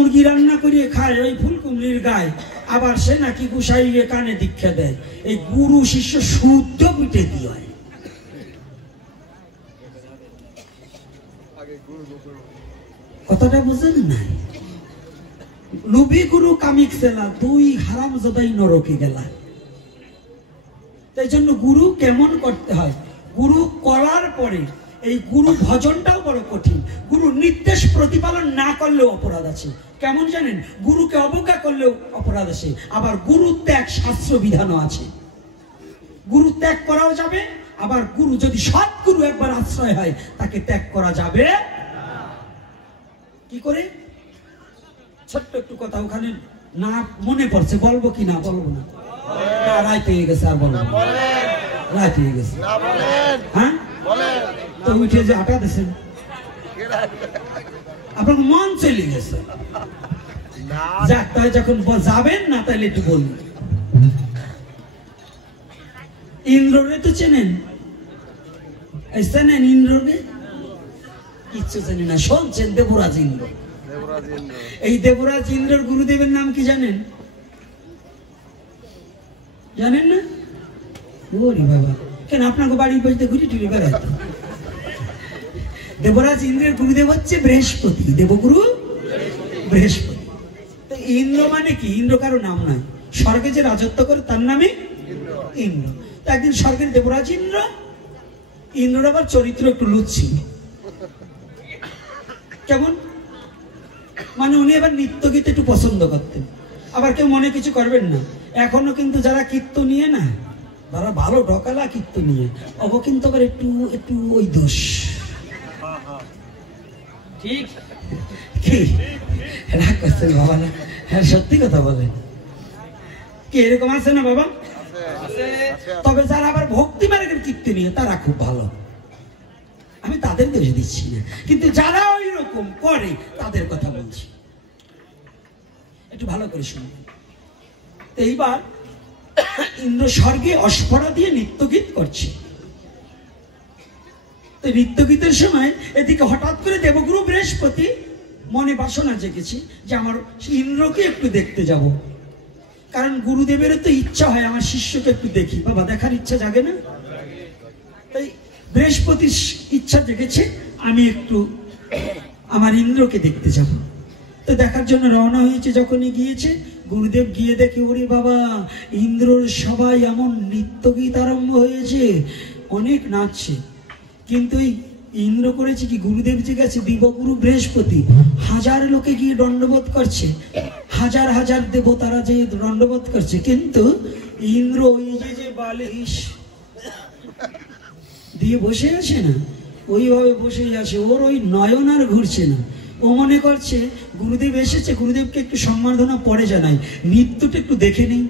মুরগি রান্না করিয়ে খায় ওই ফুলকুমলির গায়ে, আবার সে নাকি গুসাইয়ে কানে দীক্ষা দেয়। এই গুরু শিষ্য শুদ্ধ পিঠে দিয়ে হয়। কথাটা বুঝেন নাই? লুবি গুরু কামিক সেলা, দুই হারাম জদাই নরকে গেলা। তাই জন্য গুরু কেমন করতে হয়, গুরু করার পরে এই গুরু ভজনটাও বড় কঠিন। গুরু নির্দেশ প্রতিপালন না করলেও অপরাধ আছে। কেমন জানেন? গুরুকে অবজ্ঞা করলেও অপরাধ আছে। আবার গুরু ত্যাগ শাস্ত্র বিধানও আছে। গুরু ত্যাগ করাও যাবে, আবার গুরু যদি সৎগুরু একবার আশ্রয় হয় তাকে ত্যাগ করা যাবে কি করে? ছোট্ট একটু কথা ওখানে না মনে পড়ছে, বলবো কি না বলবো না? রায় পেয়ে গেছে, আর বলবো রায় পেয়ে গেছে। হ্যাঁ, তো উঠে যে আটা দিয়েছেন আপনার মন চলে গেছে। যাক, তাই যখন যাবেন না তাহলে একটু বলুন। ইন্দ্ররে তো চেনেন? চেনেন ইন্দ্রকে? কিচ্ছু জানি না, শুনছেন দেবরাজ ইন্দ্র। এই দেবরাজ ইন্দ্রের গুরুদেবের নাম কি জানেন? জানেন না? ওরে বাবা, কেন আপনাকে বাড়ির বসতে ঘুরি টুরি বেড়াইতো? দেবরাজ ইন্দ্রের গুরুদেব হচ্ছে বৃহস্পতি, দেবগুরু বৃহস্পতি। তো ইন্দ্র মানে কি? ইন্দ্র কারো নাম নয়, স্বর্গে যে রাজত্ব করে তার নামে ইন্দ্র। তো একদিন স্বর্গের দেবরাজ ইন্দ্র, ইন্দ্রর আবার চরিত্র একটু লুচ্ছি। কেমন মানে? উনি আবার নৃত্য গীত একটু পছন্দ করতেন। আবার কেউ মনে কিছু করবেন না, এখনো কিন্তু যারা কীর্তন নিয়ে না, যারা ভালো ঢকালা কীর্তন নিয়ে, অব কিন্তু আবার একটু একটু ওই দোষ। ঠিক কি রাগ করছেন বাবা? না, হ্যাঁ সত্যি কথা বলেন। কি এরকম আছে না বাবা? তবে যারা আবার ভক্তি মার্গের কীর্তন নিয়ে তারা খুব ভালো, আমি তাদের দোষ দিচ্ছি না, কিন্তু যারা ওই রকম করে তাদের কথা বলছি, একটু ভালো করে শুনবেন। এইবার ইন্দ্র স্বর্গে অস্পরা দিয়ে নৃত্যগীত করছে। তো নৃত্যগীতের সময় এদিকে হঠাৎ করে দেবগুরু বৃহস্পতি মনে বাসনা জেগেছে যে আমার ইন্দ্রকে একটু দেখতে যাব। কারণ গুরুদেবেরও তো ইচ্ছা হয় আমার শিষ্যকে একটু দেখি। বাবা, দেখার ইচ্ছা জাগে না? তাই বৃহস্পতির ইচ্ছা জেগেছে আমি একটু আমার ইন্দ্রকে দেখতে যাব। তো দেখার জন্য রওনা হয়েছে। যখনই গিয়েছে, গুরুদেব গিয়ে দেখে ওরে বাবা, ইন্দ্রর সবাই এমন নৃত্যগীত আরম্ভ হয়েছে, অনেক নাচছে। কিন্তু এই ইন্দ্র করেছে কি, গুরুদেব যে গেছে দেবগুরু বৃহস্পতি, হাজার লোকে গিয়ে দণ্ডবোধ করছে, হাজার হাজার দেবতারা যে দণ্ডবোধ করছে, কিন্তু ইন্দ্র ওই যে বালিশ দিয়ে বসে আছে না, ওইভাবে বসেই আছে। ওর ওই নয়ন আর ঘুরছে না। ও মনে করছে গুরুদেব এসেছে, গুরুদেবকে একটু সম্মাননা পরে জানাই, নৃত্যটা একটু দেখে নেই।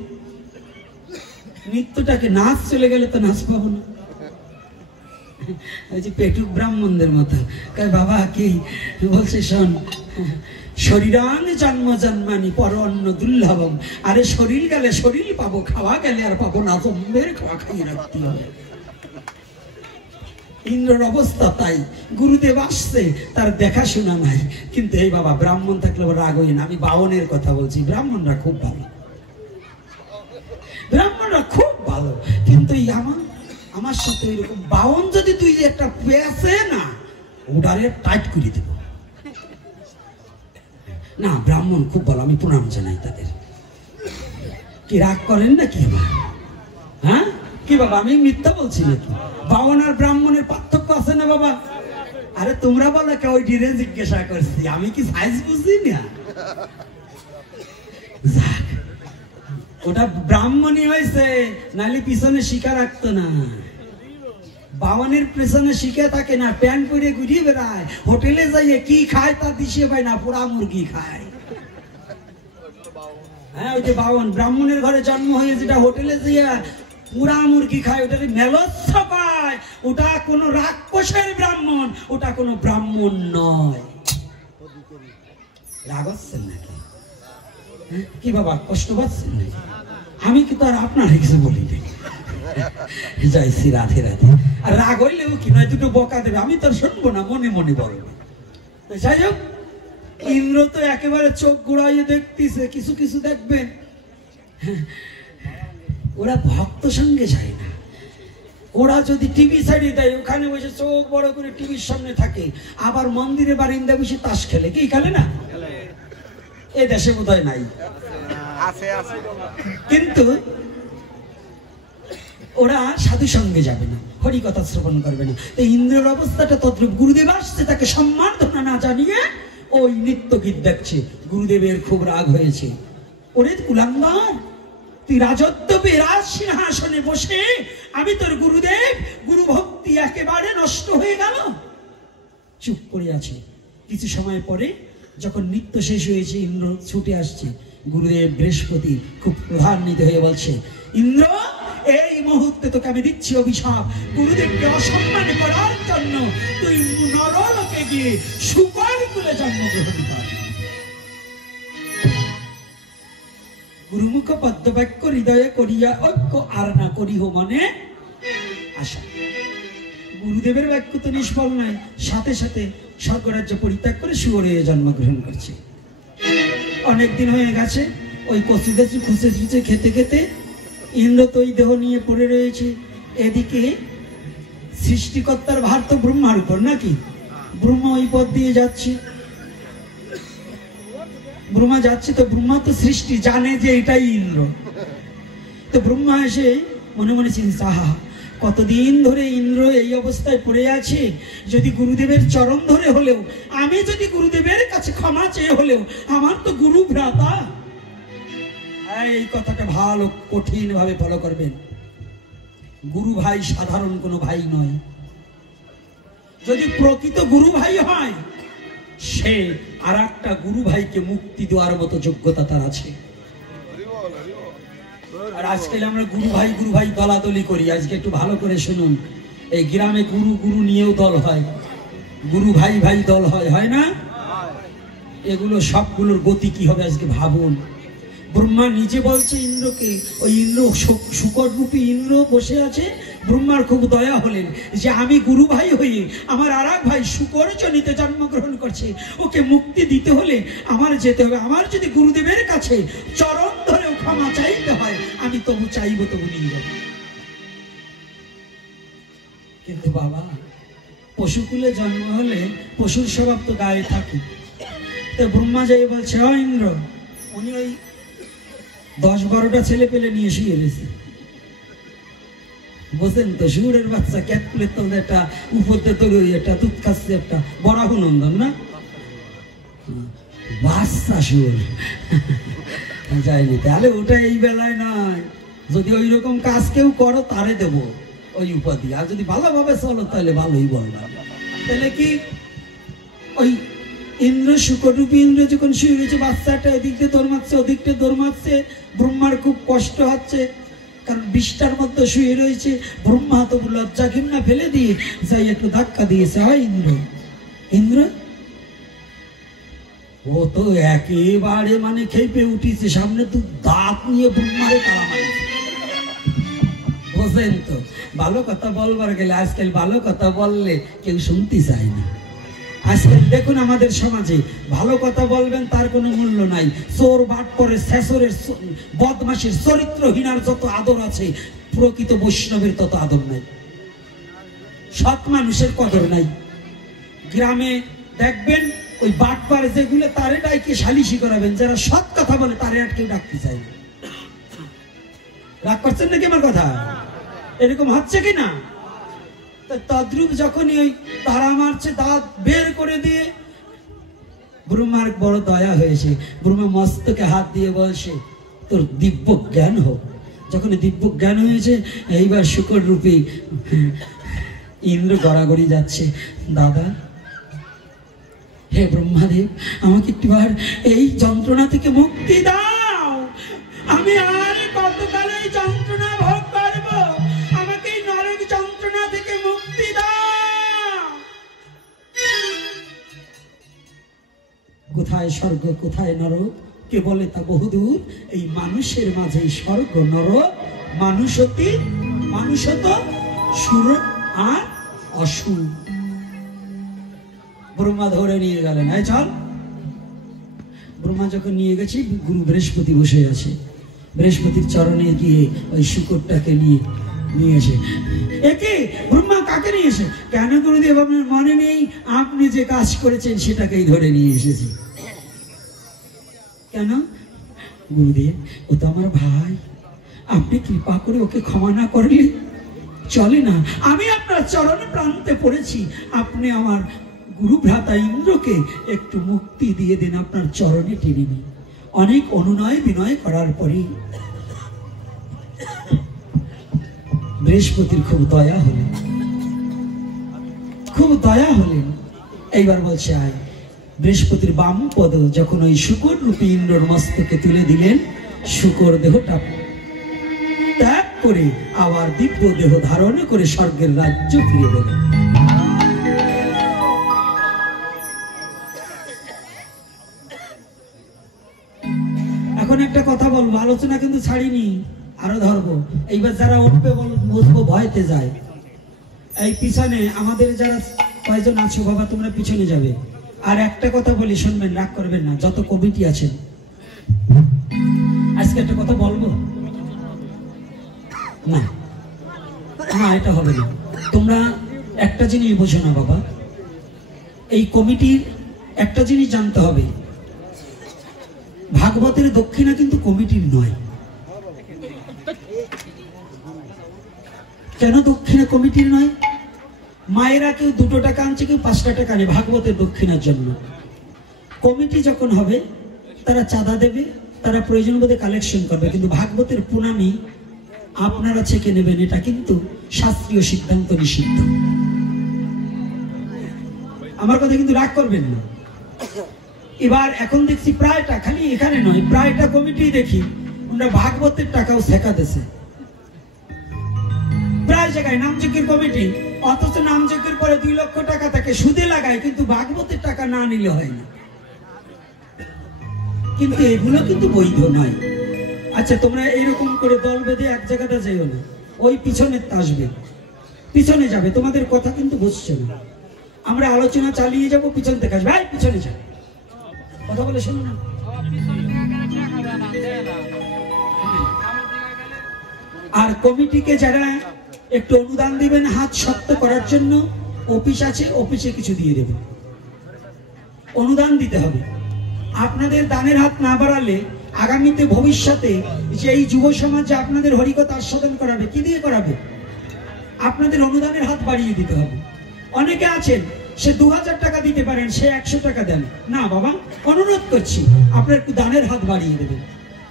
নৃত্যটাকে নাচ চলে গেলে তো নাচ পাবো না। ওই যে পেটুক ব্রাহ্মণদের মতো বাবা কি বলছে, শোন, শরীরান জন্ম জন্মানি পর অন্ন দুর্লভম। আরে শরীর গেলে শরীর পাবো, খাওয়া গেলে আর পাবো না, জম্বের খাওয়া খাইয়ে রাখতে হবে। ইন্দ্রের অবস্থা তাই। গুরুদেব আসছে, তার দেখাশোনা নাই। কিন্তু এই বাবা, ব্রাহ্মণ থাকলে রাগ হই না। আমি বাউনের কথা বলছি, ব্রাহ্মণরা খুব ভালো, ব্রাহ্মণরা খুব ভালো। কিন্তু আমার সাথে এরকম বাউন যদি তুই একটা পেয়েছে না, ওটারে টাইট করে দেব না। ব্রাহ্মণ খুব ভালো, আমি প্রণাম জানাই তাদের। কি রাগ করেন না কি? হ্যাঁ কি বাবা, আমি মিথ্যা বলছি নাকি? বাউন আর ব্রাহ্মণের পার্থক্য আছে না বাবা? আরে তোমরা বলো কে? ওই ডিরে জিজ্ঞাসা করছি, আমি কি সাইজ বুঝি না? ওটা ব্রাহ্মণই হয়েছে, নাহলে পিছনে শিখা রাখতো না। বাউনের পেছনে শিখে থাকে না, প্যান্ট পরে ঘুরিয়ে বেড়ায়, হোটেলে যাইয়ে কি খায় তা দিশে পায় না, পোড়া মুরগি খায়। হ্যাঁ, ওই যে বাউন, ব্রাহ্মণের ঘরে জন্ম হয়ে যেটা হোটেলে যাইয়া পুরা মুরগি খায়, ওটাকে মেলচ্ছ পায়। ওটা কোনো রাক্ষসের ব্রাহ্মণ, ওটা কোনো ব্রাহ্মণ নয়। রাগ হচ্ছেন নাকি? কি বাবা, কষ্ট পাচ্ছেন নাকি? আমি কিন্তু আর আপনার কিছু বলি নাই। যাইছি রাধে রাধে। আর রাগ হইলেও কি নয়, দুটো বকা দেবে, আমি তো শুনবো না, মনে মনে বলবো। যাই হোক, ইন্দ্র তো একেবারে চোখ ঘুরাইয়ে দেখতেছে। কিছু কিছু দেখবেন ওরা ভক্ত সঙ্গে যায় না, ওরা যদি টিভি ছাড়িয়ে দেয় ওখানে বসে চোখ বড় করে টিভির সামনে থাকে, আবার মন্দিরে বারিন্দা বসে তাস খেলে। কি খেলে না? এ দেশে বোধহয় নাই, কিন্তু ওরা সাধু সঙ্গে যাবে না, হরি কথা শ্রবণ করবে না। তো ইন্দ্রের অবস্থাটা তদ্রূপ। গুরুদেব আসছে, তাকে সম্মাননা না জানিয়ে ওই নৃত্য গীত দেখছে। গুরুদেবের খুব রাগ হয়েছে। ওরে কুলাঙ্গার, তুই রাজত্ব বিরাজ সিংহাসনে বসে, আমি তোর গুরুদেব, গুরু ভক্তি একেবারে নষ্ট হয়ে গেল। চুপ করে আছে। কিছু সময় পরে যখন নৃত্য শেষ হয়েছে, ইন্দ্র ছুটে আসছে। গুরুদেব বৃহস্পতি খুব ক্রোধান্বিত হয়ে বলছে, ইন্দ্র, এই মুহূর্তে তোকে আমি দিচ্ছি অভিশাপ। গুরুদেবকে অসম্মান করার জন্য তুই নরলোকে গিয়ে শুকর কুলে জন্মগ্রহণ কর। গুরুমুখ পদ্মবাক্য হৃদয়ে করিয়া ঐক্য আর না করিহ মনে আশা। গুরুদেবের বাক্য তো নিষ্ফল নয়, সাথে সাথে স্বর্গরাজ্য পরিত্যাগ করে শুয়োরে জন্মগ্রহণ করছে। অনেকদিন হয়ে গেছে, ওই কচু কচু খুঁচে খুঁচে খেতে খেতে ইন্দ্র তো ওই দেহ নিয়ে পড়ে রয়েছে। এদিকে সৃষ্টিকর্তার ভার তো ব্রহ্মার উপর নাকি? ব্রহ্মা ওই পথ দিয়ে যাচ্ছে, ব্রহ্মা যাচ্ছে। তো ব্রহ্মা তো সৃষ্টি, জানে যে এটাই ইন্দ্র। তো ব্রহ্মা এসে মনে মনে চিন্তা, আহা, কতদিন ধরে ইন্দ্র এই অবস্থায় পড়ে আছে। যদি গুরুদেবের চরণ ধরে হলেও, আমি যদি গুরুদেবের কাছে ক্ষমা চেয়ে হলেও, আমার তো গুরু ভ্রাতা। এই কথাটা ভালো কঠিন ভাবে ফলো করবেন। গুরু ভাই সাধারণ কোনো ভাই নয়। যদি প্রকৃত গুরু ভাই হয়, সে আর একটা গুরু ভাইকে মুক্তি দেওয়ার মতো যোগ্যতা তার আছে। আর আজকাল আমরা গুরু ভাই দলাদলি করি। আজকে একটু ভালো করে শুনুন, এই গ্রামে গুরু গুরু নিয়েও দল হয়, গুরু ভাই ভাই দল হয়, হয় না? এগুলো সবগুলোর গতি কি হবে আজকে ভাবুন। ব্রহ্মা নিজে বলছে ইন্দ্রকে, ওই ইন্দ্র শুকর রূপী ইন্দ্র বসে আছে। ব্রহ্মার খুব দয়া হলেন যে আমি গুরু ভাই হয়ে আমার আর এক ভাই শুকর জনিতে জন্মগ্রহণ করছে, ওকে মুক্তি দিতে হলে আমার যেতে হবে। আমার যদি গুরুদেবের কাছে চরণ ধরেও ক্ষমা চাইতে হয়, আমি তবু চাইবো, তবু নিয়ে যাব। কিন্তু বাবা, পশুকুলে জন্ম হলে পশুর স্বভাব তো গায়ে থাকে। তো ব্রহ্মা যাই বলছে, ও ইন্দ্র, উনি ওই 10-12টা ছেলে পেলে নিয়ে শুয়ে রয়েছে। বুঝলেন তো, শুয়োরের বাচ্চা ক্যাটকুলের তো একটা উপর দিয়ে একটা দুধ খাচ্ছে, একটা বরাহ নন্দন না বাচ্চা শুয়োর যায়নি। তাহলে ওটা এই বেলায় নয়, যদি ওই রকম কাজ কেউ করো তারে দেব ওই উপাধি। আর যদি ভালোভাবে চলো তাহলে ভালোই বলবা। তাহলে কি ওই ইন্দ্র শুকররূপী ইন্দ্র যখন শুয়ে রয়েছে, বাচ্চাটা এদিক দিয়ে দৌড় মারছে, ওদিক দিয়ে দৌড় মারছে। ব্রহ্মার খুব কষ্ট হচ্ছে, কারণ বিষ্ঠার মধ্যে শুয়ে রয়েছে। ব্রহ্মা তো লজ্জা ঘৃণা ফেলে দিয়ে যাই একটু ধাক্কা দিয়েছে, হয় ইন্দ্র, ইন্দ্র ও তো একেবারে মানে খেপে উঠিছে, সামনে তো দাঁত নিয়ে ব্রহ্মারে তারা মারছে। বোঝেন তো, ভালো কথা বলবার গেলে আজকাল ভালো কথা বললে কেউ শুনতে চায় না। আজকাল দেখুন আমাদের সমাজে ভালো কথা বলবেন তার কোনো মূল্য নাই। চোর বাটপরের শেষরের বদমাশের চরিত্রহীনার যত আদর আছে, প্রকৃত বৈষ্ণবের তত আদর নাই। সৎ মানুষের কদর নাই। গ্রামে দেখবেন ওই বাটপার যেগুলো, তারে ডাইকে সালিশি করাবেন। যারা সৎ কথা বলে তারে আর কেউ ডাকতে চায় না। রাগ করছেন নাকি আমার কথা? এরকম হচ্ছে কি না? তদ্রূপ যখনই ওই তারা মারছে, দাঁত বের করে দিয়ে ব্রহ্মার বড় দয়া হয়েছে। ব্রহ্মা মস্তকে হাত দিয়ে বলছে, তোর দিব্য জ্ঞান হোক। যখন দিব্য জ্ঞান হয়েছে, এইবার শুকর রূপী ইন্দ্র গড়াগড়ি যাচ্ছে, দাদা, হে ব্রহ্মাদেব, আমাকে একটিবার এই যন্ত্রণা থেকে মুক্তি দাও। আমি আর কতকাল এই যন্ত্রণা ভোগ করবো? আমাকে এই নরক যন্ত্রণা থেকে মুক্তি দাও। কোথায় স্বর্গ কোথায় নরক কে বলে তা বহুদূর। এই মানুষের মাঝে স্বর্গ নরক, মানুষত সুর আর অসুর। ব্রহ্মা ধরে নিয়ে গেলেন, চল ব্রহ্মা যখন নিয়ে গেছে, গুরু বৃহস্পতি বসে আছে, বৃহস্পতির চরণে গিয়ে ওই শুকরটাকে নিয়ে এসে, একে ব্রহ্মা কাকে নিয়ে এসে? কেন গুরুদেব আপনার মনে নেই? আপনি যে কাজ করেছেন সেটাকেই ধরে নিয়ে এসেছি। কেন? গুরুদেব ও তো আমার ভাই, আপনি কৃপা করে ওকে ক্ষমা না করলে চলে না। আমি আপনার চরণে প্রান্তে পড়েছি, আপনি আমার গুরু ভ্রাতা ইন্দ্রকে একটু মুক্তি দিয়ে দেন, আপনার চরণে টেনে নিন। অনেক অনুনয় বিনয় করার পরে বৃহস্পতির খুব দয়া হলেন, খুব দয়া হলেন। এইবার বলছে আয়। বৃহস্পতির বাম পদ যখন ওই শুকর রূপী ইন্দ্রর মস্তকে তুলে দিলেন, শুকর দেহটা ত্যাগ করে আবার দিব্য দেহ ধারণ করে স্বর্গের রাজ্য ফিরে গেলেন। এখন একটা কথা বলবো, আলোচনা কিন্তু ছাড়িনি, আরো ধরবো। এইবার যারা উঠবে বলবো ভয়তে যায়। এই পিছনে আমাদের যারা কয়েকজন আছো বাবা, তোমরা পিছনে যাবে। আর একটা কথা বলি, শুনবেন, রাগ করবেন না, যত কমিটি আছেন। আজকে একটা কথা বলবো না, না এটা হবে না। তোমরা একটা জিনিস বোঝো না বাবা, এই কমিটির একটা জিনিস জানতে হবে, ভাগবতের দক্ষিণা কিন্তু কমিটির নয়। কেন দক্ষিণা কমিটির নয়? মায়েরা কেউ 2 টাকা আনছে, কেউ 5 টাকা আনে ভাগবতের দক্ষিণার জন্য। কমিটি যখন হবে তারা চাঁদা দেবে, তারা প্রয়োজন বোধে কালেকশন করবে, কিন্তু ভাগবতের প্রণামী আপনারা ছেকে নেবেন, এটা কিন্তু শাস্ত্রীয় সিদ্ধান্ত, নিষিদ্ধ। আমার কথা কিন্তু রাগ করবেন না। এবার এখন দেখছি প্রায়টা, খালি এখানে নয়, প্রায়টা কমিটি দেখি ওরা ভাগবতের টাকাও শেখাতেছে। প্রায় জায়গায় নামযজ্ঞের কমিটি, অথচ নামযজ্ঞের পরে 2 লক্ষ টাকা তাকে সুদে লাগায়, কিন্তু ভাগবতের টাকা না নিলে হয় না। কিন্তু এগুলো কিন্তু বৈধ নয়। আচ্ছা, তোমরা এইরকম করে দল বেঁধে এক জায়গাটা যাইও না, ওই পিছনে আসবে, পিছনে যাবে, তোমাদের কথা কিন্তু বুঝছে না। আমরা আলোচনা চালিয়ে যাব, পিছন থেকে আসবে, পিছনে যাবে, কথা বলে শোনো না। আর কমিটিকে যারা একটু অনুদান দিবেন হাত শক্ত করার জন্য, অফিস আছে, অফিসে কিছু দিয়ে দেবেন, অনুদান দিতে হবে। আপনাদের দানের হাত না বাড়ালে আগামীতে ভবিষ্যতে যে এই যুব সমাজে আপনাদের হরিকথা আস্বাদন করাবে, কি দিয়ে করাবে? আপনাদের অনুদানের হাত বাড়িয়ে দিতে হবে। অনেকে আছেন সে 2000 টাকা দিতে পারেন, সে 100 টাকা দেন না। বাবা অনুরোধ করছি, আপনার একটু দানের হাত বাড়িয়ে দেবেন।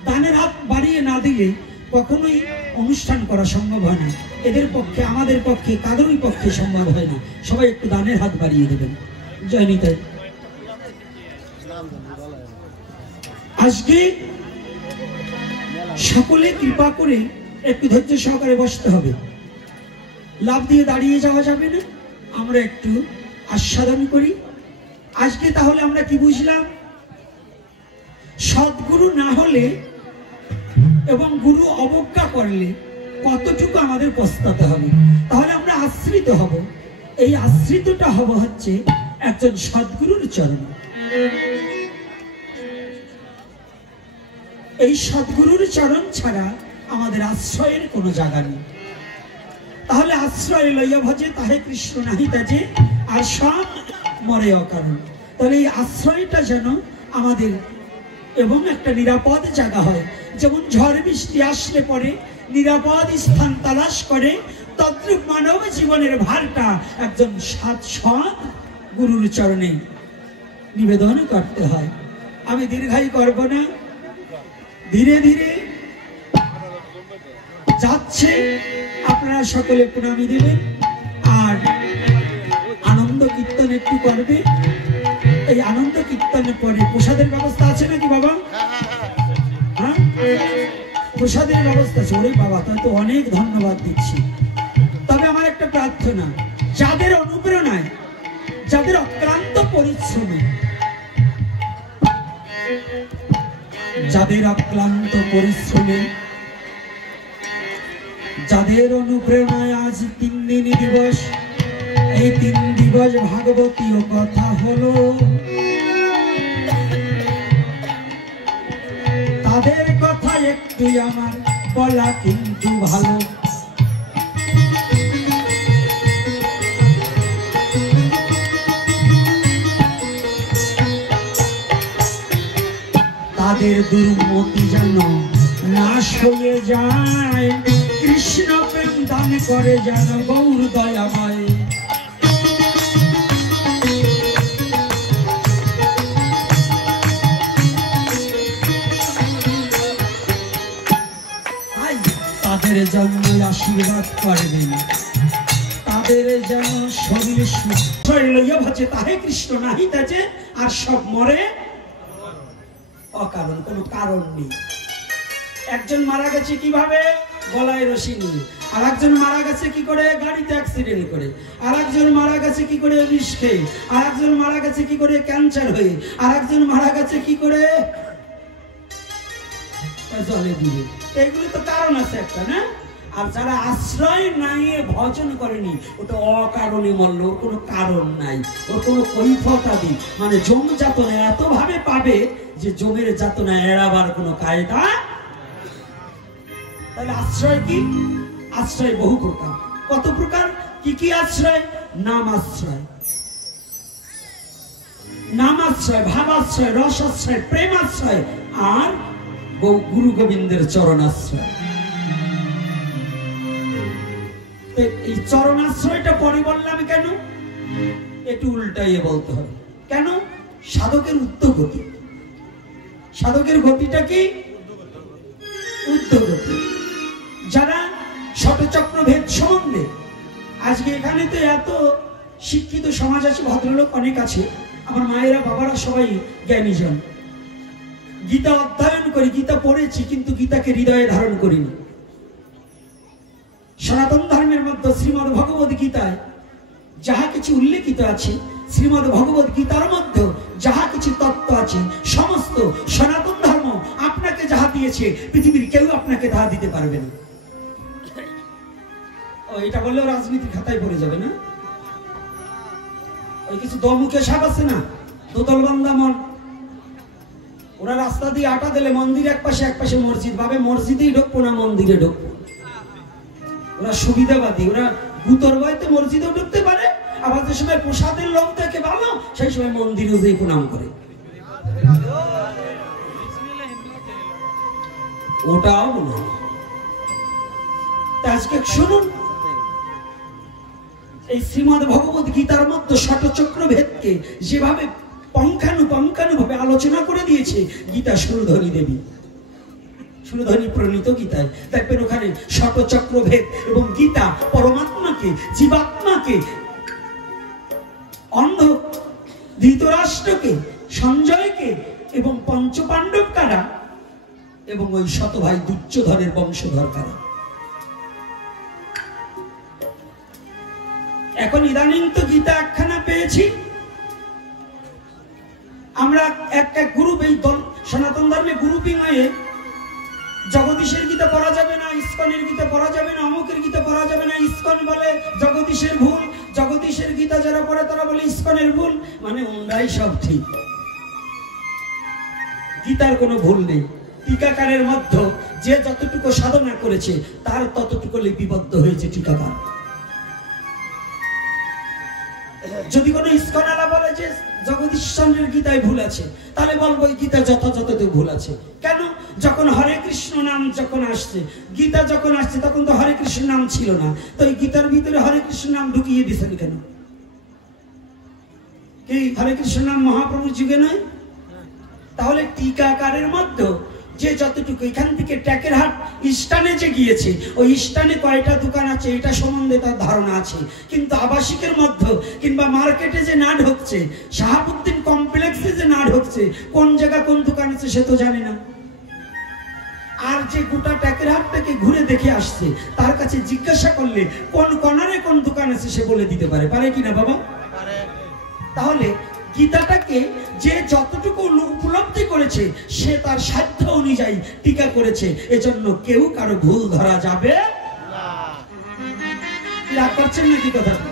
দানের হাত বাড়িয়ে না দিলে কখনোই অনুষ্ঠান করা সম্ভব হয় না। এদের পক্ষে, আমাদের পক্ষে, কারোরই পক্ষে সম্ভব হয় না। সবাই একটু দানের হাত বাড়িয়ে দেবেন। জয় নিতাই। আজকে সকলে কৃপা করে একটু ধৈর্য সহকারে বসতে হবে, লাভ দিয়ে দাঁড়িয়ে যাওয়া যাবে না। আমরা একটু আস্বাদন করি। আজকে তাহলে আমরা কি বুঝলাম? সদ্গুরু না হলে এবং গুরু অবজ্ঞা করলে কতটুকু আমাদের পস্তাতে হবে। তাহলে আমরা আশ্রিত হব। এই আশ্রিতটা হব হচ্ছে একজন সদ্গুরুর চরণ। এই সদ্গুরুর চরণ ছাড়া আমাদের আশ্রয়ের কোনো জায়গা নেই। তাহলে আশ্রয় লইয়া ভজে তাহে কৃষ্ণ নাহি তাজে, আর সব মরে অকারণ। তাহলে এই আশ্রয়টা যেন আমাদের এবং একটা নিরাপদ জায়গা হয়। যেমন ঝড় বৃষ্টি আসলে পরে নিরাপদ স্থান তালাশ করে, তদ্রূপ মানব জীবনের ভারটা একজন সৎ গুরুর চরণে নিবেদন করতে হয়। আমি দীর্ঘায়ু করব না, ধীরে ধীরে যাচ্ছে। আপনারা সকলে প্রণামী দেবেন আর আনন্দ কীর্তন একটু করবে। এই আনন্দ কীর্তনের পরে প্রসাদের ব্যবস্থা আছে নাকি বাবা? হ্যাঁ, প্রসাদের ব্যবস্থা আছে। ওরে বাবা, তাই তো অনেক ধন্যবাদ দিচ্ছি। তবে আমার একটা প্রার্থনা, যাদের অনুপ্রেরণায়, যাদের অক্লান্ত পরিশ্রমে, যাদের অক্লান্ত পরিশ্রমে, যাদের অনুপ্রেরণায় আজ 3 দিন দিবস, এই 3 দিবস ভাগবতীয় কথা হলো। তাদের কথা একটু আমার বলা কিন্তু ভালো। তাদের দুর্মতি যেন নাশ হয়ে যায়, কৃষ্ণ প্রেম দান করে যেন গৌর দয়াময়। তাদের জন্য আশীর্বাদ করবেন, তাদের যেন শরীর সুস্থ লইয়া ভাজে তাহে কৃষ্ণ নাহি তাজে, আর সব মরে অকারণ, কোনো কারণ নেই। একজন মারা গেছে কিভাবে? গলায় রশি নিয়ে। আর একজন মারা গেছে কি করে? গাড়িতে অ্যাক্সিডেন্ট করে। আর একজন মারা গেছে কি করে? বিষ খেয়ে। আর একজন মারা গেছে কি করে? ক্যান্সার হয়ে। আর একজন মারা গেছে কি করে? জলে ডুবে। এইগুলো তো কারণ আছে একটা, না? আর যারা আশ্রয় নাই ভজন করেনি, ওটা অকারণে মরল, ওর কোনো কারণ নাই, ওর কোনো কৈফতাদি মানে জম যাতনা এত ভাবে পাবে যে জমের যাতনা এড়াবার কোনো কায়দা। তাহলে আশ্রয় কি? আশ্রয় বহু প্রকার। কত প্রকার? কি কি আশ্রয়? নাম আশ্রয়, নাম আশ্রয়, ভাব আশ্রয়, রস আশ্রয়, প্রেম আশ্রয়, আর গুরু গোবিন্দের চরণ আশ্রয়। এই চরণাশ্রয়টা পরে বললাম কেন? একটু উল্টাইয়ে বলতে হবে। কেন? সাধকের উদ্ধগতি। সাধকের গতিটা কি? উদ্ধগতি। যারা ষটচক্র ভেদ সম্বন্ধে, আজকে এখানে তো এত শিক্ষিত সমাজ আছে, ভদ্রলোক অনেক আছে, আমার মায়েরা বাবারা সবাই জ্ঞানীজন। গীতা অধ্যয়ন করি, গীতা পড়েছি, কিন্তু গীতাকে হৃদয়ে ধারণ করিনি। সনাতন ধর্মের মধ্যে শ্রীমদ্ ভগবদ গীতায় যাহা কিছু উল্লেখিত আছে, শ্রীমদ্ ভগবদ গীতার মধ্যে যাহা কিছু তত্ত্ব আছে, সমস্ত সনাতন ধর্ম আপনাকে যাহা দিয়েছে পৃথিবীর কেউ আপনাকে তাহা দিতে পারবে না। এটা বললেও রাজনীতির খাতায় পড়ে যাবে না? ওই কিছু দমুখে সাপ আছে না, দোতল বান্দা মন, ওরা রাস্তা দিয়ে আটা দিলে মন্দির এক পাশে এক পাশে মসজিদ, ভাবে মসজিদেই ঢুকবো না মন্দিরে ঢুকবো। ওরা সুবিধাবাদী, ওরা গুতর বয়তে মসজিদেও ঢুকতে পারে, আবার যে সময় প্রসাদের লোক দেখে ভালো সেই সময় মন্দিরে যেই প্রণাম করে। ওটাও মনে হয়। আজকে শুনুন, এই শ্রীমদ্ ভগবদ গীতার মধ্যে ষটচক্র ভেদকে যেভাবে পঙ্খানুপঙ্খানুভাবে আলোচনা করে দিয়েছে গীতা সুরধনী দেবী, সুরধনী প্রণীত গীতায় দেখবেন ওখানে ষটচক্র ভেদ এবং গীতা পরমাত্মাকে, জীবাত্মাকে, অন্ধ ধৃতরাষ্ট্রকে, সঞ্জয়কে এবং পঞ্চপাণ্ডব কারা এবং ওই শত ভাই দুর্যোধনের বংশধর কারা। এখন ইদানিং তো গীতা একখানা পেয়েছি আমরা, এক এক গ্রুপ, এই সনাতন ধর্মে গ্রুপিং হয়ে জগদীশের গীতা পড়া যাবে না, ইস্কনের গীতা পড়া যাবে না, অমুকের গীতা পড়া যাবে না, ইস্কন বলে জগদীশের ভুল, জগদীশের গীতা যারা পড়ে তারা বলে ইস্কনের ভুল, মানে ওনারাই সব ঠিক। গীতার কোনো ভুল নেই। টিকাকারের মধ্যে যে যতটুকু সাধনা করেছে তার ততটুকু লিপিবদ্ধ হয়েছে টিকাকার। যদি কোনো ইস্কনালা বলে যে জগদীশ চন্দ্রের গীতায় ভুল আছে, তাহলে বলবো এই গীতা যথাযথ ভুল আছে। কেন? যখন হরে কৃষ্ণ নাম যখন আসছে, গীতা যখন আসছে তখন তো হরে কৃষ্ণ নাম ছিল না, তো এই গীতার ভিতরে হরে কৃষ্ণ নাম ঢুকিয়ে দিয়েছেন কেন? কি হরে কৃষ্ণ নাম মহাপ্রভুর যুগে নয়? তাহলে টিকাকারের মধ্যে যে যতটুকু, এখান থেকে ট্যাকেরহাট স্টানে যে গিয়েছে, ওই স্টানে কয়টা দোকান আছে এটা সম্বন্ধে তার ধারণা আছে, কিন্তু আবাসিকের মধ্যে কিংবা মার্কেটে যে না ঢুকছে, শাহাবুদ্দিন কমপ্লেক্সে যে না ঢুকছে, কোন জায়গা কোন দোকান আছে সে তো জানে না। আর যে গোটা ট্যাকেরহাটটাকে ঘুরে দেখে আসছে তার কাছে জিজ্ঞাসা করলে কোন কর্নারে কোন দোকান আছে সে বলে দিতে পারে, পারে কিনা বাবা? তাহলে গীতাটাকে যে যতটুকু উপলব্ধি করেছে সে তার সাধ্য অনুযায়ী টিকা করেছে, এজন্য কেউ কারো ভুল ধরা যাবে না। রাগ করছেন নাকি কথাটা?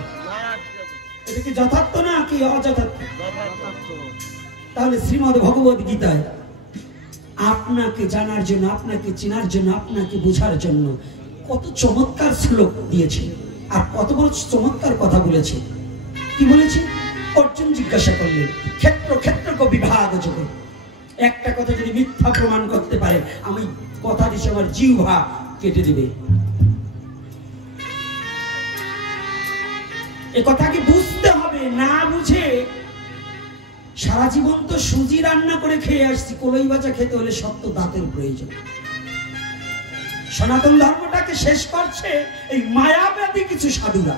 এটা কি যথার্থ না কি অযথার্থ? তাহলে শ্রীমদ্ ভগবদ গীতায় আপনাকে জানার জন্য, আপনাকে চেনার জন্য, আপনাকে বোঝার জন্য কত চমৎকার শ্লোক দিয়েছে আর কত বড় চমৎকার কথা বলেছে। কি বলেছে? অর্জুন জিজ্ঞাসা করলেন, ক্ষেত্র ক্ষেত্রজ্ঞ বিভাগ যোগে একটা কথা যদি মিথ্যা প্রমাণ করতে পারে, আমি কথা দিচ্ছি আমার জিহ্বা কেটে দিবে। এ কথাকে বুঝতে হবে। না বুঝে সারা জীবন তো সুজি রান্না করে খেয়ে আসছি, কলই ভাজা খেতে হলে সত্য দাঁতের প্রয়োজন। সনাতন ধর্মটাকে শেষ করছে এই মায়াবাদী কিছু সাধুরা।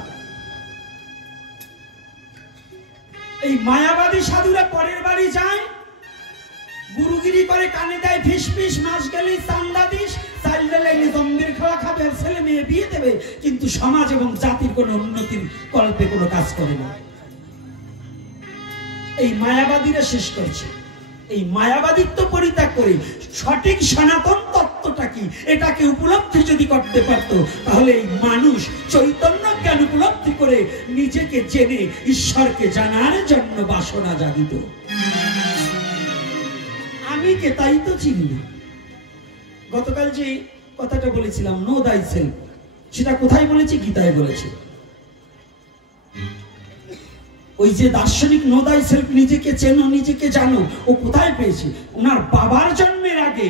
এই মায়াবাদী সাধুরা পরের বাড়ি যায়, গুরুগিরি করে, কানে দেয় ফিস ফিস, মাস গেলেই চান্দা দিস, চাল দিলে জম্বির খাওয়া খাবে আর ছেলে মেয়ে বিয়ে দেবে, কিন্তু সমাজ এবং জাতির কোনো উন্নতির কল্পে কোনো কাজ করে না। এই মায়াবাদীরা শেষ করছে। এই মায়াবাদিত্ব পরিত্যাগ করে সঠিক সনাতন তত্ত্বটা কি এটাকে উপলব্ধি যদি করতে পারতো, তাহলে এই মানুষ চৈতন্য জ্ঞান উপলব্ধি করে নিজেকে জেনে ঈশ্বরকে জানার জন্য বাসনা জাগিত। আমি কে তাই তো চিনি না। গতকাল যে কথাটা বলেছিলাম, নো দাই সেলফ, সেটা কোথায় বলেছে? গীতায় বলেছে। ওই যে দার্শনিক নো দাই সেলফ, নিজেকে চেনো, নিজেকে জানো, ও কোথায় পেয়েছে? ওনার বাবার জন্মের আগে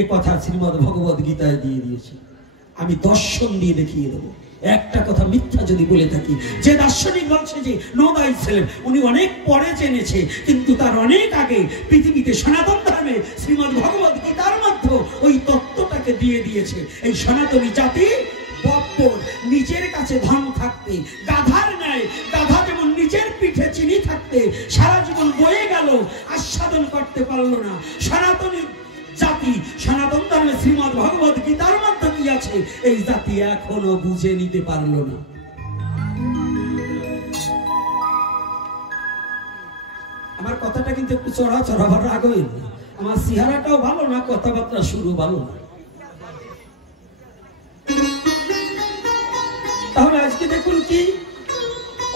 এ কথা শ্রীমদ ভগবত গীতায় দিয়ে দিয়েছে। আমি দর্শন দিয়ে দেখিয়ে দেবো। একটা কথা মিথ্যা যদি বলে থাকি, যে দার্শনিক বলছে যে নো দাই সেলফ, উনি অনেক পরে জেনেছে, কিন্তু তার অনেক আগে পৃথিবীতে সনাতন ধর্মে শ্রীমদ ভগবত গীতার মধ্যে ওই তত্ত্বটাকে দিয়ে দিয়েছে। এই সনাতনী জাতি বব্বর, নিজের কাছে ধন থাকতে গাধার ন্যায়, গাধা যেমন নিজের পিঠে চিনি থাকতে সারা জীবন বয়ে গেল, আস্বাদন করতে পারলো না। সনাতনী জাতি, সনাতন ধর্মে শ্রীমদ ভগবত গীতার মধ্যে কি আছে, এই জাতি এখনো বুঝে নিতে পারলো না। আমার কথাটা কিন্তু একটু চড়া চড়া রাগ হইল না, আমার চেহারাটাও ভালো না, কথাবার্তা শুরু ভালো না। তাহলে আজকে দেখুন কি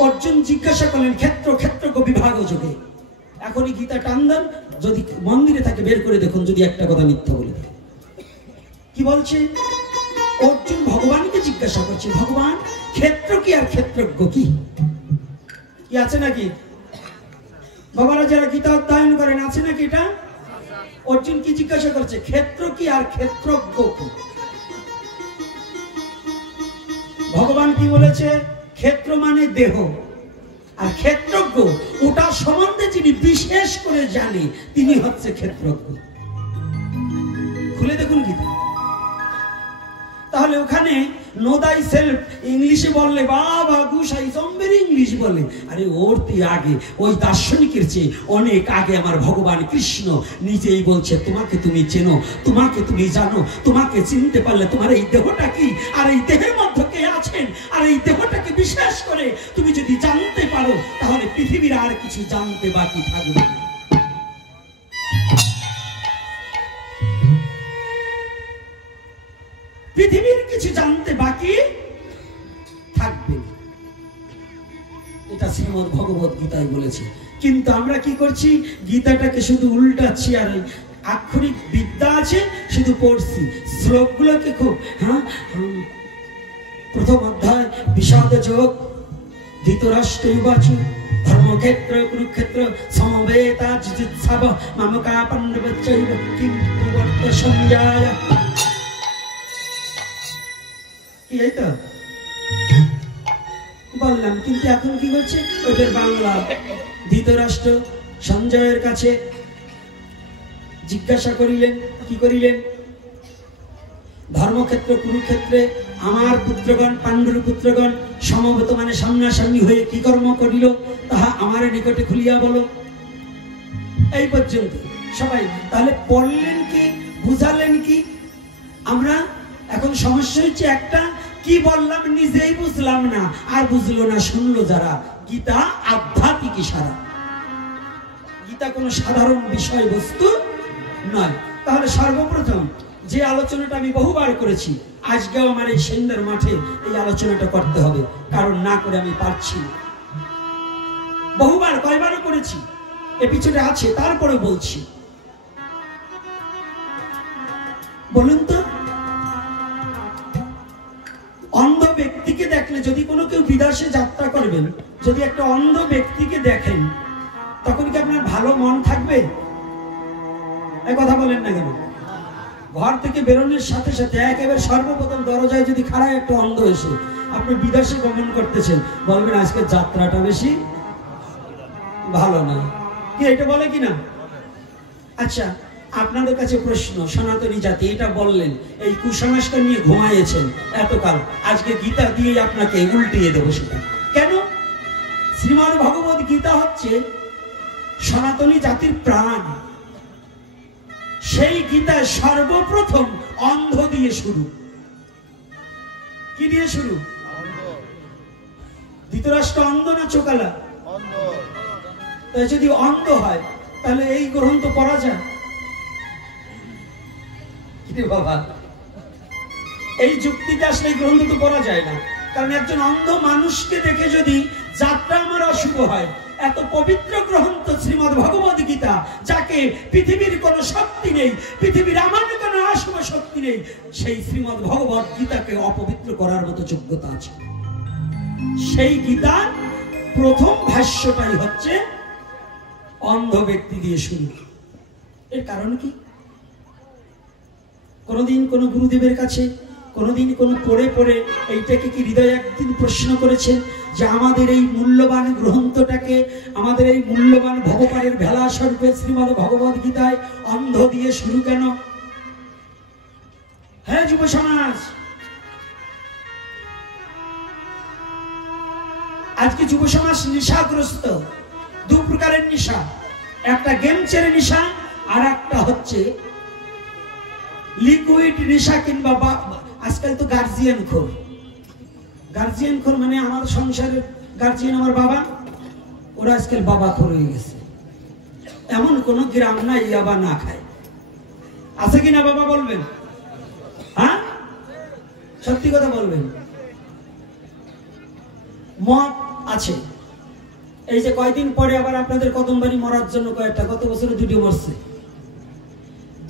অর্জুন জিজ্ঞাসা করলেন, ক্ষেত্র ক্ষেত্রজ্ঞ বিভাগ যোগে। এখনই গীতা টান দেন, যদি মন্দিরে থাকে বের করে দেখুন যদি একটা কথা মিথ্যা বলে দেয়। কি বলছে? অর্জুন ভগবানকে জিজ্ঞাসা করছে, ভগবান ক্ষেত্র কি আর ক্ষেত্রজ্ঞ কি? কি আছে নাকি? বাবারা যারা গীতা অধ্যয়ন করেন আছে নাকি এটা? অর্জুন কি জিজ্ঞাসা করছে? ক্ষেত্র কি আর ক্ষেত্রজ্ঞ কি? ভগবান কি বলেছে? ক্ষেত্র মানে দেহ, আর ক্ষেত্রজ্ঞ ওটা সম্বন্ধে যিনি বিশেষ করে জানে তিনি হচ্ছে ক্ষেত্রজ্ঞ। খুলে দেখুন গীতা। তাহলে ওখানে নো দাই সেলফ ইংলিশে বললে বাবা গুসাই জম্বের ইংলিশ বলে, আরে ওর আগে ওই দার্শনিকের চেয়ে অনেক আগে আমার ভগবান কৃষ্ণ নিজেই বলছে, তোমাকে তুমি চেনো, তোমাকে তুমি জানো, তোমাকে চিনতে পারলে তোমার এই দেহটা কি, আর এই দেহের মধ্যে কে আছেন, আর এই দেহটাকে বিশেষ করে তুমি যদি জানতে পারো, তাহলে পৃথিবীর আর কিছু জানতে বাকি থাকবে না। পৃথিবীর কিছু জানতে বাকি থাকবে, এটা শ্রীমদ ভগবত গীতায় বলেছে। কিন্তু আমরা কি করছি? গীতাটাকে শুধু উল্টাচ্ছি, আর আক্ষরিক বিদ্যা আছে শুধু পড়ছি, শ্লোকগুলোকে খুব প্রথম অধ্যায় বিষাদ যোগ, ধৃতরাষ্ট্র উবাচু ধর্মক্ষেত্র কুরুক্ষেত্র সমবেতা যুযুৎসব মামকা পাণ্ডবচ্চৈব কিম প্রবর্ত সঞ্জয়। এই তো বললাম, কিন্তু এখন কি হচ্ছে? ওইটার বাংলা। ধৃতরাষ্ট্র সঞ্জয়ের কাছে জিজ্ঞাসা করিলেন, কি করিলেন? ধর্মক্ষেত্র কুরুক্ষেত্রে আমার পুত্রগণ, পাণ্ডুর পুত্রগণ সমবেত মানে সামনাসামনি হয়ে কি কর্ম করিল, তাহা আমার নিকটে খুলিয়া বলো। এই পর্যন্ত সবাই। তাহলে পড়লেন কি, বুঝালেন কি? আমরা এখন সমস্যা হচ্ছে একটা, কি বললাম নিজেই বুঝলাম না, আর বুঝলো না শুনলো যারা। গীতা আধ্যাত্মিক ইশারা, গীতা কোনো সাধারণ বিষয়বস্তু নয়। তাহলে সর্বপ্রথম যে আলোচনাটা আমি বহুবার করেছি, আজকেও আমার এই সন্ধ্যার মাঠে এই আলোচনাটা করতে হবে, কারণ না করে আমি পারছি না। বহুবার, কয়বারও করেছি, এ পিছনে আছে, তারপরে বলছি। বলুন তো, অন্ধ ব্যক্তিকে দেখলে, যদি কোনো কেউ বিদেশে যাত্রা করবেন, যদি একটা অন্ধ ব্যক্তিকে দেখেন, তখন কি আপনার ভালো মন থাকবে? এই কথা বলেন না কেন? ঘর থেকে বেরোনোর সাথে সাথে একেবারে সর্বপ্রথম দরজায় যদি খাড়ায় একটা অন্ধ এসে আপনি বিদেশে গমন করতেছেন, বলবেন আজকে যাত্রাটা বেশি ভালো না, কি এটা বলে কিনা? আচ্ছা, আপনাদের কাছে প্রশ্ন, সনাতনী জাতি এটা বললেন, এই কুসংস্কার নিয়ে ঘুমাইয়েছেন এতকাল, আজকে গীতা দিয়ে আপনাকে উল্টিয়ে দেবো সেটা কেন? শ্রীমদ্ ভগবত গীতা হচ্ছে সনাতনী জাতির প্রাণ। সেই গীতায় সর্বপ্রথম অন্ধ দিয়ে শুরু। কি দিয়ে শুরু? ধৃতরাষ্ট্র অন্ধ না চোকালা? তাই যদি অন্ধ হয় তাহলে এই গ্রন্থ পড়া যায়? বাবা, এই যুক্তিতে আসলে এই গ্রন্থ তো পড়া যায় না। কারণ একজন অন্ধ মানুষকে দেখে যদি যাত্রা আমার অশুভ হয়, এত পবিত্র গ্রন্থ শ্রীমদ্ ভগবত গীতা, যাকে পৃথিবীর কোনো শক্তি নেই, পৃথিবীর আমার কোনো অশুভ শক্তি নেই, সেই শ্রীমদ্ ভগবত গীতাকে অপবিত্র করার মতো যোগ্যতা আছে। সেই গীতার প্রথম ভাষ্যটাই হচ্ছে অন্ধ ব্যক্তি দিয়ে শুরু। এর কারণ কি? কোনদিন কোন গুরুদেবের কাছে, কোনদিন কোন পড়ে পড়ে এইটাকে কি হৃদয়ে একদিন প্রশ্ন করেছেন যে আমাদের এই মূল্যবান গ্রন্থটাকে, আমাদের এই মূল্যবান ভগবানের ভেলা স্বরূপে শ্রীমদ্ ভগবত গীতায় অন্ধ দিয়ে শুরু কেন? হ্যাঁ যুব সমাজ, আজকে যুব সমাজ নেশাগ্রস্ত। দু প্রকারের নেশা, একটা গেম চেরে নেশা, আর একটা হচ্ছে লিকুইড নেশা, কিংবা আজকাল তো গার্জিয়ান খোর। গার্জিয়ান খোর মানে আমার সংসারের গার্জিয়ান আমার বাবা, ওরা আজকাল বাবা খোর হয়ে গেছে। এমন কোন গ্রাম না ইয়াবা না খায়, আছে কিনা বাবা বলবেন? হ্যাঁ, সত্যি কথা বলবেন। মদ আছে। এই যে কয়দিন পরে আবার আপনাদের কদমবাড়ি মরার জন্য কয়েকটা, গত বছরে দুটো মরছে।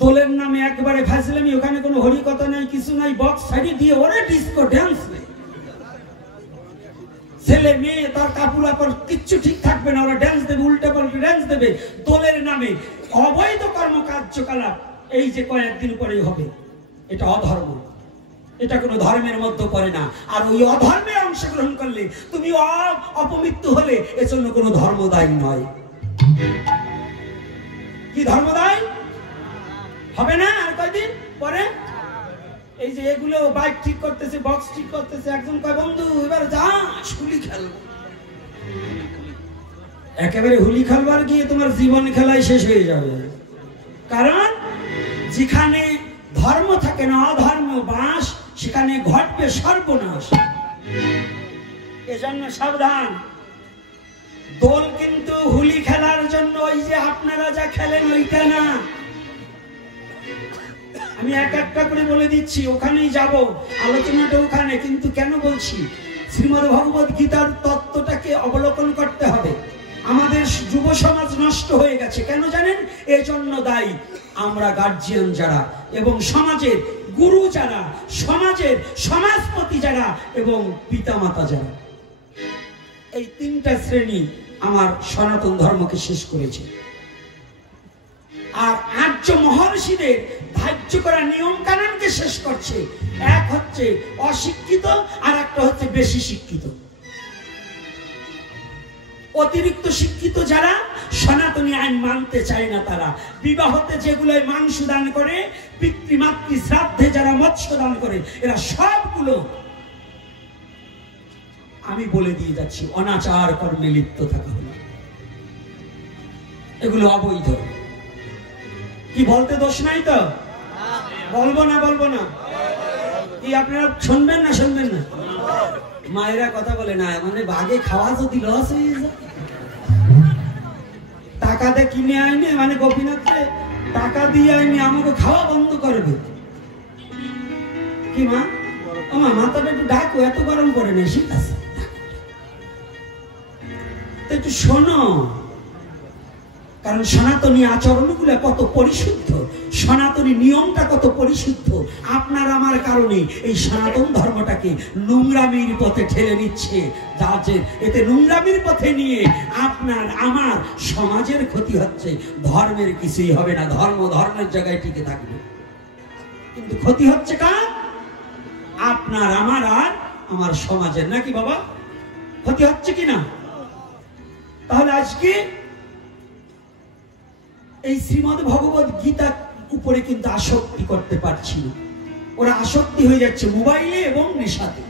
দোলের নামে একবারে ফাজলামি, ওখানে কোনো হরি কথা নাই, কিছু নাই, বক্স সাইডে দিয়ে ওরে ডিস্কো ড্যান্স নেই। ছেলে মেয়ে তার কাপড় আপর কিচ্ছু ঠিক থাকবে না, ওরা ড্যান্স দেবে, উল্টা পাল্টা ড্যান্স দেবে দোলের নামে। অবৈধ কর্ম কার্যকলাপ এই যে কয়েকদিন পরেই হবে, এটা অধর্ম, এটা কোনো ধর্মের মধ্যে পড়ে না। আর ওই অধর্মে অংশগ্রহণ করলে তুমি অপমৃত্যু হলে এর জন্য কোনো ধর্ম দায়ী নয়। কি ধর্ম দায়ী হবে না? আর কয়দিন পরে এই যে এগুলো বাইক ঠিক করতেছে, বক্স ঠিক করতেছে, একজন কয় বন্ধু এবার যা হুলি খেলবো। একেবারে হুলি খেলবার গিয়ে তোমার জীবন খেলাই শেষ হয়ে যাবে। কারণ যেখানে ধর্ম থাকে না, অধর্ম বাস, সেখানে ঘটবে সর্বনাশ। এজন্য সাবধান। দোল কিন্তু হুলি খেলার জন্য ওই যে আপনারা যা খেলেন ওইটা না। আমি এক একটা করে বলে দিচ্ছি, ওখানেই যাব, আলোচনাটা ওখানে। কিন্তু কেন বলছি, শ্রীমদ্ ভগবত গীতার তত্ত্বটাকে অবলোকন করতে হবে। আমাদের যুব সমাজ নষ্ট হয়ে গেছে কেন জানেন? এজন্য দায়ী আমরা গার্জিয়ান যারা, এবং সমাজের গুরু যারা, সমাজের সমাজপতি যারা, এবং পিতামাতা যারা। এই তিনটা শ্রেণী আমার সনাতন ধর্মকে শেষ করেছে। আর আর্য মহর্ষিদের ধার্য করা নিয়ম কানুনকে শেষ করছে। এক হচ্ছে অশিক্ষিত, আর একটা হচ্ছে বেশি শিক্ষিত। অতিরিক্ত শিক্ষিত যারা সনাতনী আইন মানতে চায় না, তারা বিবাহতে যেগুলো মাংস দান করে, পিতৃমাতৃ শ্রাদ্ধে যারা মৎস্য দান করে, এরা সবগুলো আমি বলে দিয়ে যাচ্ছি অনাচার কর্মে লিপ্ত থাকা হলো। এগুলো অবৈধ। কি বলতে দোষ নাই তো? বলবো না বলবো না? কি আপনারা শুনবেন না শুনবেন না? মায়েরা কথা বলে না, মানে বাগে খাওয়া যদি লস হয়ে যায়, টাকাতে কিনে আইনি, মানে গোপীনাথে টাকা দিয়ে আইনি, আমাকে খাওয়া বন্ধ করবে। কি মা, মা মাথাটা একটু ডাকো, এত গরম পড়ে না, শীত আছে, একটু শোনো। কারণ সনাতনী আচরণগুলো কত পরিশুদ্ধ, সনাতনী নিয়মটা কত পরিশুদ্ধ। আপনার আমার কারণে এই সনাতন ধর্মটাকে নোংরামির পথে ঠেলে নিচ্ছে, যাচ্ছে এতে নোংরামির পথে নিয়ে আপনার আমার সমাজের ক্ষতি হচ্ছে। ধর্মের কিছুই হবে না, ধর্ম ধর্মের জায়গায় টিকে থাকবে, কিন্তু ক্ষতি হচ্ছে কার? আপনার আমার আর আমার সমাজের, নাকি বাবা? ক্ষতি হচ্ছে কিনা? তাহলে আজকে এই শ্রীমদ্ ভগবত গীতা উপরে কিন্তু আসক্তি করতে পারছি না। ওরা আসক্তি হয়ে যাচ্ছে মোবাইলে এবং নেশাতে।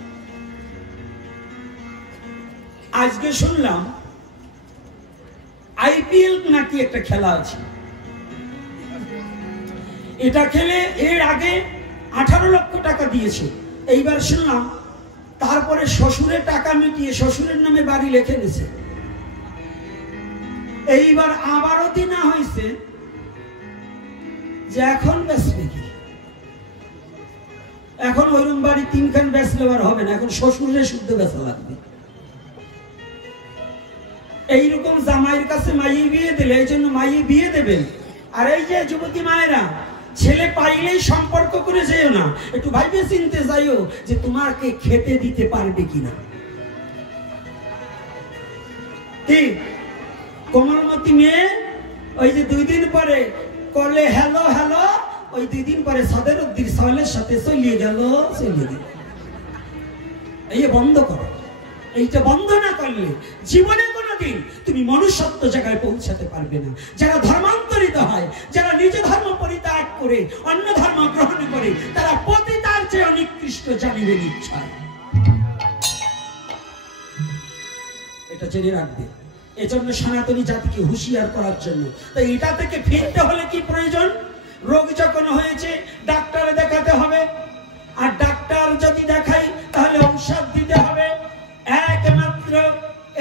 আজকে শুনলাম আইপিএল নাকি একটা খেলা আছে, এটা খেলে এর আগে 18 লক্ষ টাকা দিয়েছে, এইবার শুনলাম তারপরে শ্বশুরের টাকা মিটিয়ে শ্বশুরের নামে বাড়ি লিখে নিছে। এইবার আবারও দিনা হয়েছে যে এখন বেচবে কি, এখন ওইরকম বাড়ি 3 খান বেচলে আর হবে না, এখন শ্বশুরের শুদ্ধ বেচা লাগবে। এইরকম জামাইয়ের কাছে মাইয়ে বিয়ে দিলে, এই জন্য মাইয়ে বিয়ে দেবেন। আর এই যে যুবতী মায়েরা, ছেলে পাইলেই সম্পর্ক করে যেও না, একটু ভাইবে চিনতে যাইও যে তোমাকে খেতে দিতে পারবে কিনা। ঠিক কোমলমতি মেয়ে ওই যে 2 দিন পরে করলে হ্যালো হ্যালো, ওই 2 দিন পরে সদরুদ্দিন সাহেবের সাথে চলিয়ে গেল। এই বন্ধ করো, এইটা বন্ধ না করলে জীবনে কোনোদিন তুমি মনুষ্যত্ব জায়গায় পৌঁছাতে পারবে না। যারা ধর্মান্তরিত হয়, যারা নিজ ধর্ম পরিত্যাগ করে অন্য ধর্ম গ্রহণ করে, তারা পতিতার চেয়ে অনিকৃষ্ট জানিবেন ইচ্ছা। এটা জেনে রাখবে। এজন্য সনাতনী জাতিকে হুঁশিয়ার করার জন্য। তাই এটা থেকে ফিরতে হলে কি প্রয়োজন? রোগ যখন হয়েছে ডাক্তারে দেখাতে হবে, আর ডাক্তার যদি দেখাই তাহলে ঔষধ দিতে হবে। একমাত্র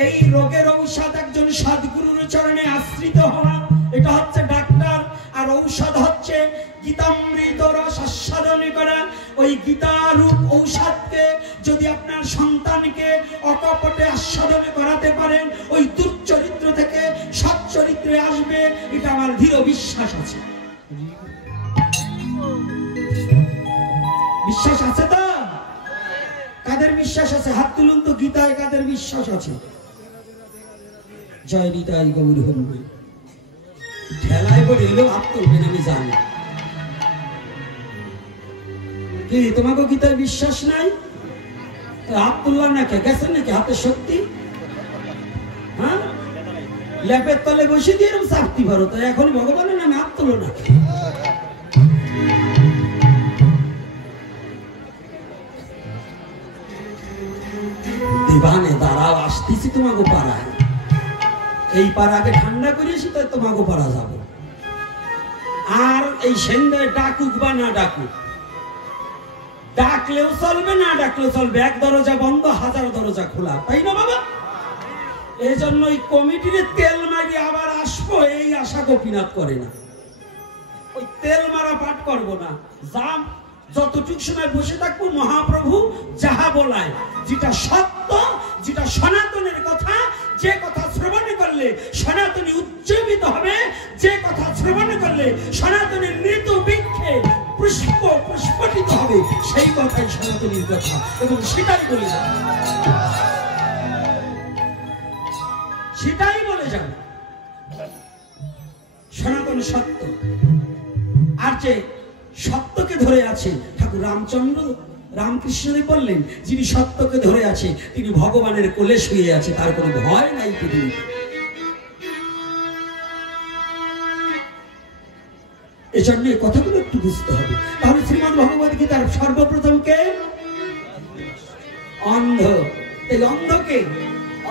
এই রোগের ঔষধ একজন সদ্গুরুর চরণে আশ্রিত হওয়া, এটা হচ্ছে ডাক্তার। আর ঔষধ হচ্ছে গীতামৃত রস আস্বাদন করা। ওই গীতারূপ ঔষধকে যদি আপনার সন্তানকে অকপটে আস্বাদন করাতে পারেন, ওই দুর্চরিত্র থেকে সচ্চরিত্রে আসবে, এটা আমার দৃঢ় বিশ্বাস আছে। বিশ্বাস আছে তো? কাদের বিশ্বাস আছে হাত তুলুন তো। গীতায় কাদের বিশ্বাস আছে? জয় নিতাই গৌর হরি। ঠেলায় পড়ে এলো হাত তুলবেন, আমি জানি। কি তোমাকে গীতায় বিশ্বাস নাই? হাত তুললাম না কে? গেছেন নাকি হাতে শক্তি? হ্যাঁ, ল্যাপের তলে বসে দিয়ে এরকম চাপতি পারো, তো এখন ভগবানের নামে হাত তুলো না। দিবানে দাঁড়াও, আসতেছি তোমাকে পাড়ায়। এই পাড়াকে ঠান্ডা করেছি, তাই তোমাকে পাড়া যাবো। আর এই সন্ধ্যায় ডাকুক বা না ডাকুক, ডাকলেও চলবে না ডাকলেও চলবে, এক দরজা বন্ধ 1000 দরজা খোলা, তাই না বাবা? এই জন্য ওই কমিটির তেল মারি আবার আসবো এই আশা গোপীনাথ করে না। ওই তেল মারা পাঠ করবো না, যাম যতটুকু সময় বসে থাকবো মহাপ্রভু যাহা বলায়, যেটা সত্য, যেটা সনাতনের কথা, যে কথা শ্রবণ করলে সনাতনী উজ্জীবিত হবে, যে কথা শ্রবণ করলে সনাতনের মৃত বৃক্ষে পুষ্প পুষ্পটিত হবে, সেই কথাই সনাতনীর কথা, এবং সেটাই বলে যাবে, সেটাই বলে যাবে সনাতন সত্য। আর যে সত্যকে ধরে আছে, ঠাকুর রামচন্দ্র রামকৃষ্ণদেব বললেন, যিনি সত্যকে ধরে আছে তিনি ভগবানের কোলে শুয়ে আছে, তার কোনো ভয় নাই পৃথিবীতে। এজন্য এই কথাগুলো একটু বুঝতে হবে। তাহলে শ্রীমদ্ ভগবত গীতার সর্বপ্রথম কে? অন্ধ। এই অন্ধকে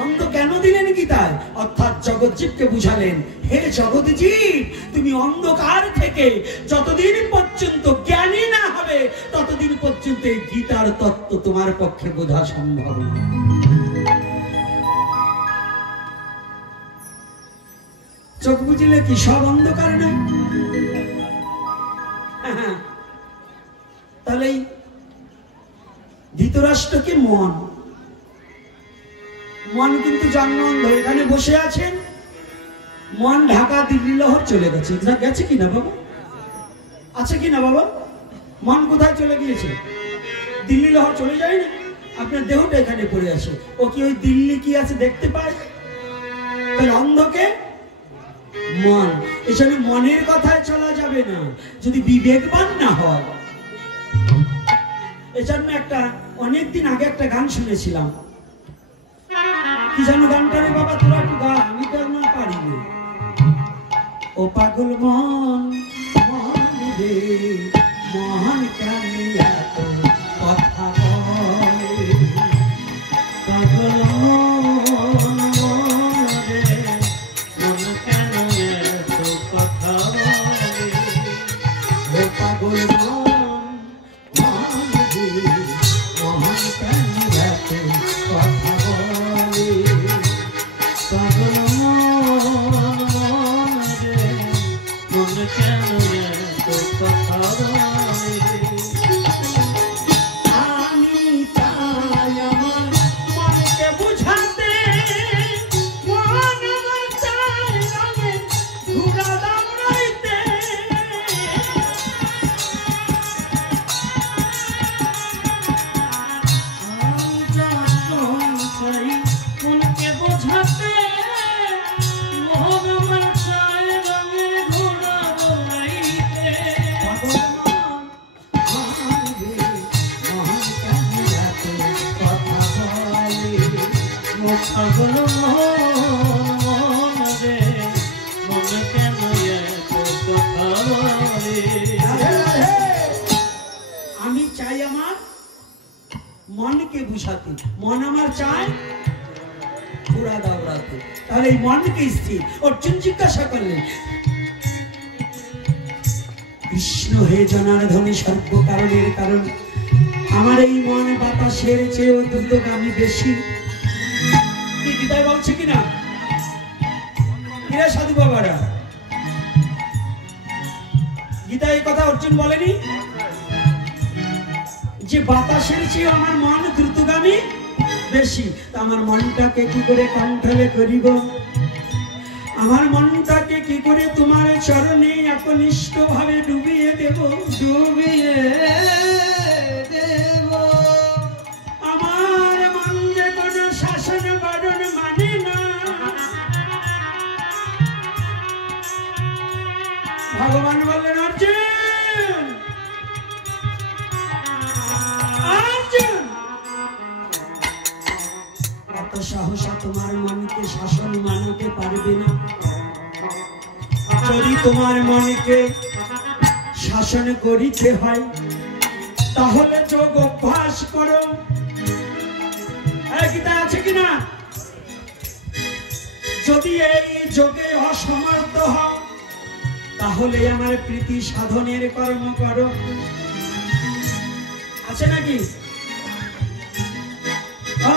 অন্ধ কেন দিলেন গীতায়? অর্থাৎ জগৎজীবকে বুঝালেন, হে জগৎজীব, তুমি অন্ধকার থেকে যতদিন পর্যন্ত জ্ঞানী না হবে, ততদিন পর্যন্ত এই গীতার তত্ত্ব তোমার পক্ষে বোঝা সম্ভব না। চোখ বুঝলে কি সব অন্ধকার না? তাহলে ধৃতরাষ্ট্রকে মন, মন কিন্তু জন্ম অন্ধ। এখানে বসে আছেন, মন ঢাকা দিল্লি লহর চলে গেছে, গেছে কিনা বাবা? আছে কি না বাবা? মন কোথায় চলে গিয়েছে? দিল্লি লহর চলে যায় না? আপনার দেহটা এখানে পড়ে আছে। ও কি ওই দিল্লি কি আছে দেখতে পায়? তাহলে অন্ধকে মন, এজন্য মনের কথায় চলা যাবে না যদি বিবেকবান না হয়। এজন্য একটা অনেকদিন আগে একটা গান শুনেছিলাম, কি জানো গানটা রে বাবা? তোরা একটু গা, আমি তো না পারিনি। ও পাগল মন মন রে মন কেন এত কথা বলে, পাগল মন মন রে মন কেন এত কথা বলে, ও পাগল মন মন রে মন কেন এত কথা বলে, পাগল মন মন রে মন কেন এত কথা বলে। আমি চাই আমার মনকে বুঝাতে, মন আমার চাই রঙে ঘুরা দাঁড়াইতে, আমি চাই মনকে বুঝাতে, মন আমার চাই রঙে ঘুরা দাঁড়াইতে, পাগল মন রে মন কেন এত কথা বলে। আমি চাই আমার মনকে বুঝাতে, মন আমার চায় ঘোরা দাওড়াতে। তাহলে এই মনকে স্থির। অর্জুন জিজ্ঞাসা করলেন, কৃষ্ণ হে জনার্দনে সর্বকারণের কারণ, আমার এই মন বাতাসের চেয়েও দ্রুতগামী বেশি। কি গীতায় বলছে কিনা? এরা সাধু বাবারা গীতায় এই কথা অর্জুন বলেনি যে বাতাসের চেয়ে আমার মন দ্রুতগামী বেশি? আমার মনটাকে কি করে কণ্ঠলে করিব? আমার মনটাকে কি করে তোমার চরণে একনিষ্ঠ ভাবে ডুবিয়ে দেব? ডুবিয়ে দেব। আমার মন যে কোনো শাসন বারণ মানে না। ভগবান বললেন, অর্জুন অর্জুন, এত সাহসা তোমার মনকে শাসন মানতে পারবে না। যদি তোমার মনকে শাসন করিতে হয় তাহলে যোগ অভ্যাস করো। গীতা আছে কিনা? যদি এই যোগে অসমর্থ হও তাহলে আমার প্রীতি সাধনের কর্ম করো। আছে নাকি?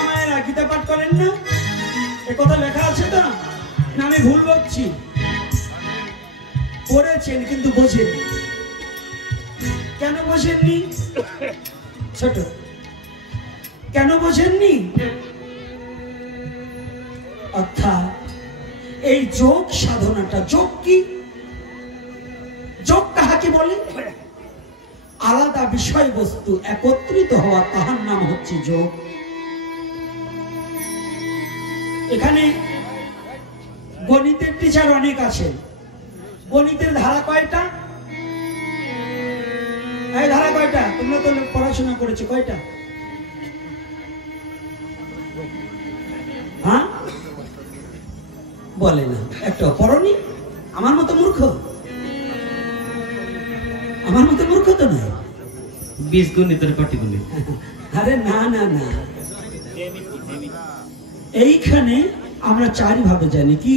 মায়েরা গীতা পাঠ করেন না? এ কথা লেখা আছে তো না? আমি ভুল বলছি? পড়েছেন কিন্তু বোঝেন। কেন বোঝেননি? ছোট, কেন বোঝেননি? অর্থাৎ এই যোগ সাধনাটা, যোগ কি? যোগ কাহাকে বলে? আলাদা বিষয়বস্তু একত্রিত হওয়া, তাহার নাম হচ্ছে যোগ। এখানে গণিতের টিচার অনেক আছে। গণিতের ধারা কয়টা? এই ধারা কয়টা? তোমরা তো পড়াশোনা করেছো, কয়টা? হ্যাঁ বলে না, একটা পড়নি? আমার মতো মূর্খ? আমার মতো মূর্খ তো নয়। বীজগণিতের পাটিগণিত। আরে না না না, এইখানে আমরা চার ভাবে জানি। কি?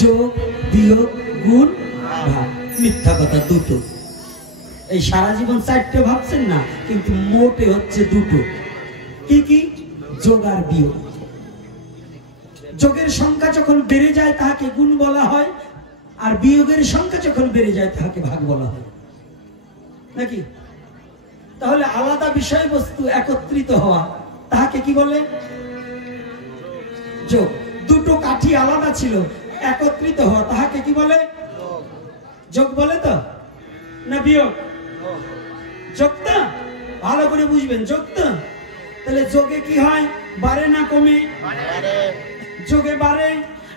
যোগ, বিয়োগ, গুণ, ভাগ। মিথ্যা কথা দুটো। এই সারা জীবন চারটে ভাবছেন না, কিন্তু মোটে হচ্ছে দুটো। কি কি? যোগ আর বিয়োগ। যোগের সংখ্যা যখন বেড়ে যায় তাহাকে গুণ বলা হয়, আর বিয়োগের সংখ্যা যখন বেড়ে যায় তাহাকে ভাগ বলা হয়, নাকি? তাহলে আলাদা বিষয়বস্তু একত্রিত হওয়া তাহাকে কি বলে? যোগ। দুটো কাঠি আলাদা ছিল, একত্রিত হওয়া তাহাকে কি বলে? যোগ বলে তো? না বিয়োগ? যোগটা ভালো করে বুঝবেন, যোগটা। তাহলে যোগে কি হয়? বাড়ে না কমে? যোগে বাড়ে।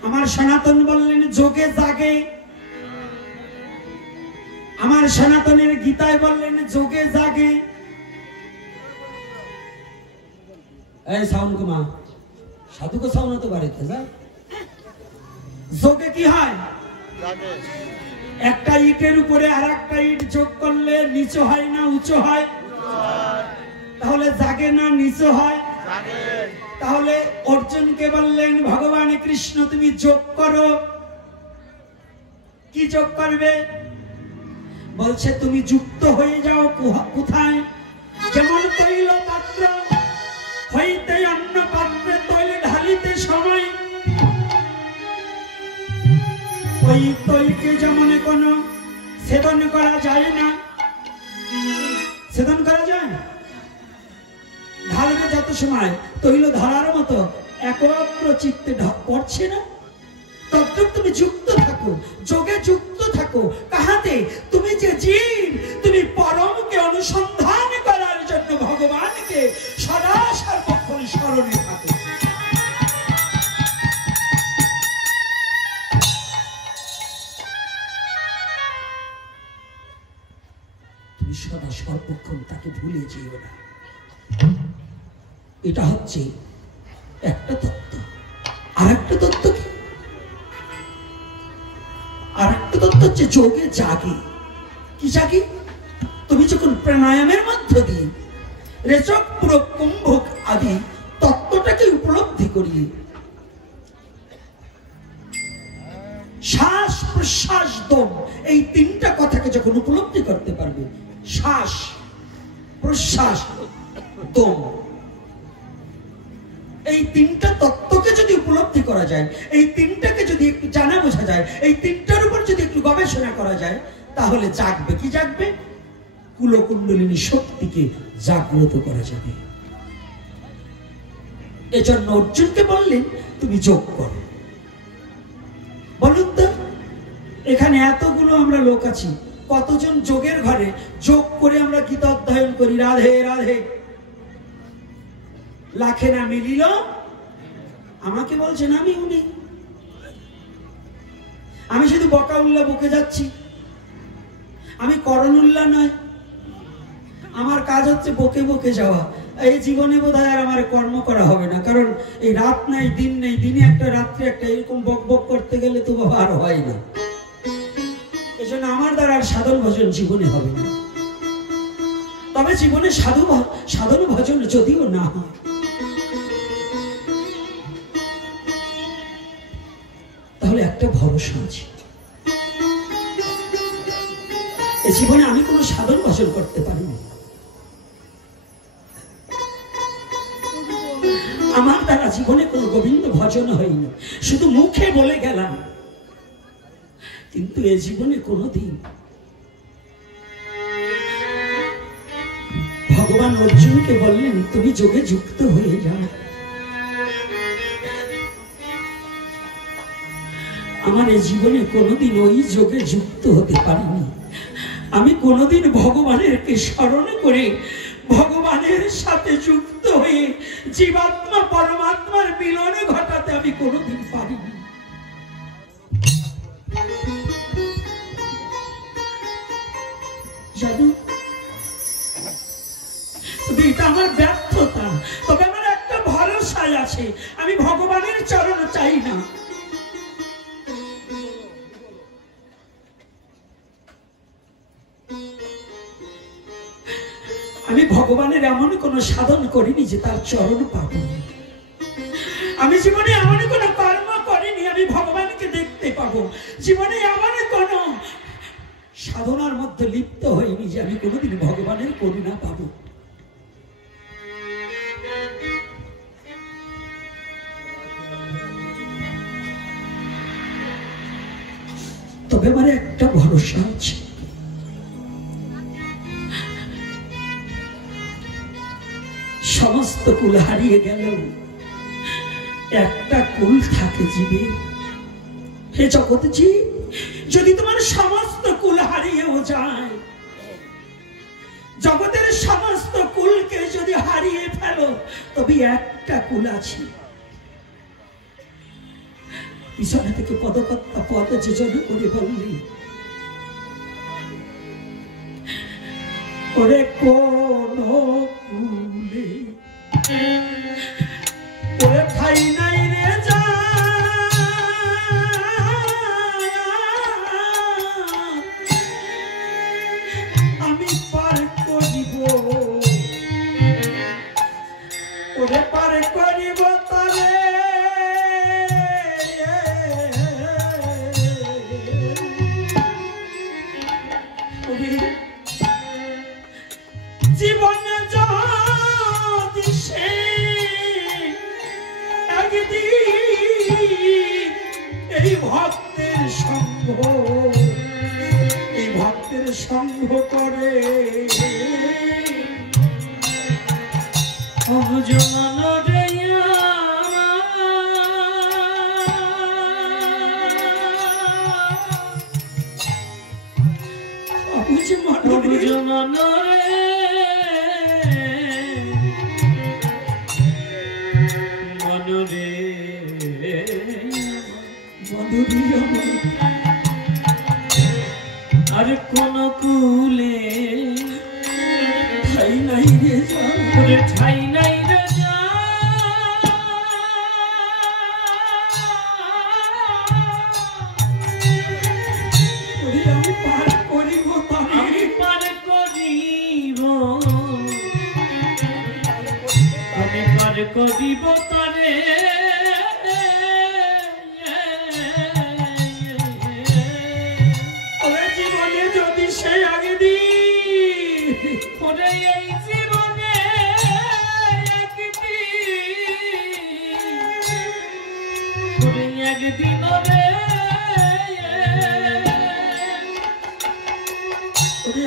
আমার সনাতন বললেন যোগে জাগে, আমার সনাতনের গীতায় বললেন যোগে জাগে। এই সাউন্ড কমা, সাধুকে সাউন্ড তো বাড়িতে যা। যোগে কি হয়? একটা ইটের উপরে আর একটা ইট যোগ করলে নিচু হয় না উঁচু হয়? তাহলে জাগে না নিচু হয়? তাহলে অর্জুনকে বললেন ভগবান কৃষ্ণ তুমি যোগ করো। কি যোগ করবে? বলছে তুমি যুক্ত হয়ে যাও কোথায়? যেমন তৈল পাত্র হইতে অন্য পাত্রে তৈল ঢালিতে সময়, ওই তৈলকে যেমন কোনো সেবন করা যায় না। সেবন করা যায়? ঢালবে যত সময় তৈল ধারার মতো একত্র চিত্তে পড়ছে না, ততক্ষণ তুমি যুক্ত থাকো, যোগে যুক্ত থাকো। কাহাতে? তুমি যে জীব, তুমি পরমকে অনুসন্ধান করার জন্য ভগবানকে সদা সর্বক্ষণ স্মরণে থাকো। তুমি সদা সর্বক্ষণ তাকে ভুলে যেও না। এটা হচ্ছে একটা তত্ত্ব। আর একটা তত্ত্ব কি? আর একটা তত্ত্ব হচ্ছে যোগে জাগে। কি জাগে? তুমি যখন প্রাণায়ামের মধ্য দিয়ে রেচক পুরক কুম্ভক আদি তত্ত্বটাকে উপলব্ধি করিয়ে শ্বাস প্রশ্বাস দম এই তিনটা কথাকে যখন উপলব্ধি করতে পারবে, শ্বাস প্রশ্বাস দম এই তিনটা তত্ত্বকে যদি উপলব্ধি করা যায়, এই তিনটাকে যদি একটু জানা বোঝা যায়, এই তিনটার উপর যদি একটু গবেষণা করা যায়, তাহলে জাগবে। কি জাগবে? কুলকুণ্ডলিনী শক্তিকে জাগ্রত করা যাবে। এজন্য অর্জুনকে বললেন তুমি যোগ করো। বলুন তো, এখানে এতগুলো আমরা লোক আছি, কতজন যোগের ঘরে যোগ করে আমরা গীতা অধ্যয়ন করি? রাধে রাধে। লাখে না মিলিল। আমাকে বলছেন আমি উনি, আমি শুধু বকা উল্লাহ বকে যাচ্ছি, আমি করণ উল্লাহ নয়। আমার কাজ হচ্ছে বকে বকে যাওয়া। এই জীবনে বোধহয় আর আমার কর্ম করা হবে না, কারণ এই রাত নাই দিন নেই, দিনে একটা রাত্রে একটা, এরকম বক বক করতে গেলে তো বাবা আর হয় না। এজন্য আমার দ্বারা আর সাধন ভজন জীবনে হবে না। তবে জীবনে সাধন ভজন যদিও না হয়, তাহলে একটা ভরসা আছে, এই জীবনে আমি কোনো সাধন ভজন করতে পারিনি। আমার দ্বারা জীবনে কোনো গোবিন্দ ভজন হয়নি, শুধু মুখে বলে গেলাম, কিন্তু এ জীবনে কোনোদিন ভগবান অর্জুনকে বললেন তুমি যোগে যুক্ত হয়ে যাও। আমার এই জীবনে কোনোদিন ওই যোগে যুক্ত হতে পারিনি। আমি কোনোদিন ভগবানেরকে স্মরণ করে ভগবানের সাথে যুক্ত হয়ে জীবাত্মা পরমাত্মার মিলন ঘটাতে আমি কোনোদিন পারিনি। জানো, এটা আমার ব্যর্থতা, তবে আমার একটা ভরসায় আছে, আমি ভগবানের চরণ চাই না। আমি ভগবানের এমন কোন সাধন করিনি যে তার চরণ পাব। আমি জীবনে এমন কোন কর্ম করিনি আমি ভগবানকে দেখতে পাবো। জীবনে এমন কোন সাধনার মধ্যে লিপ্ত হইনি যে আমি কোনোদিন ভগবানের করুণা পাবো। তবে আমার একটা ভরসা আছে, সমস্ত কুল হারিয়ে গেল, একটা কুল থাকে জীবের। হে জগৎ জীব, যদি তোমার সমস্ত কুল হারিয়েও যায়, জগতের সমস্ত কুলকে যদি হারিয়ে ফেলো তবে একটা কুল আছে। পিছনে থেকে পদকর্তা পদ যোজন করে বললি, ওরে কোন কুলে ওরে ঠাই নাই রে যা, আমি পার করিব ওরে পার করিব তারে, জীবনে যদি সে একদিন এই ভক্তের সঙ্গ করে আর কোন কুলে ঠাই নাই রে যা, ঠাই নাই রে যা, আমি পার করিব আমি পার করিব, আমি পার করিব তারে, জীবনে যদি সে একদিন ওরে এই জীবনে একদিন রে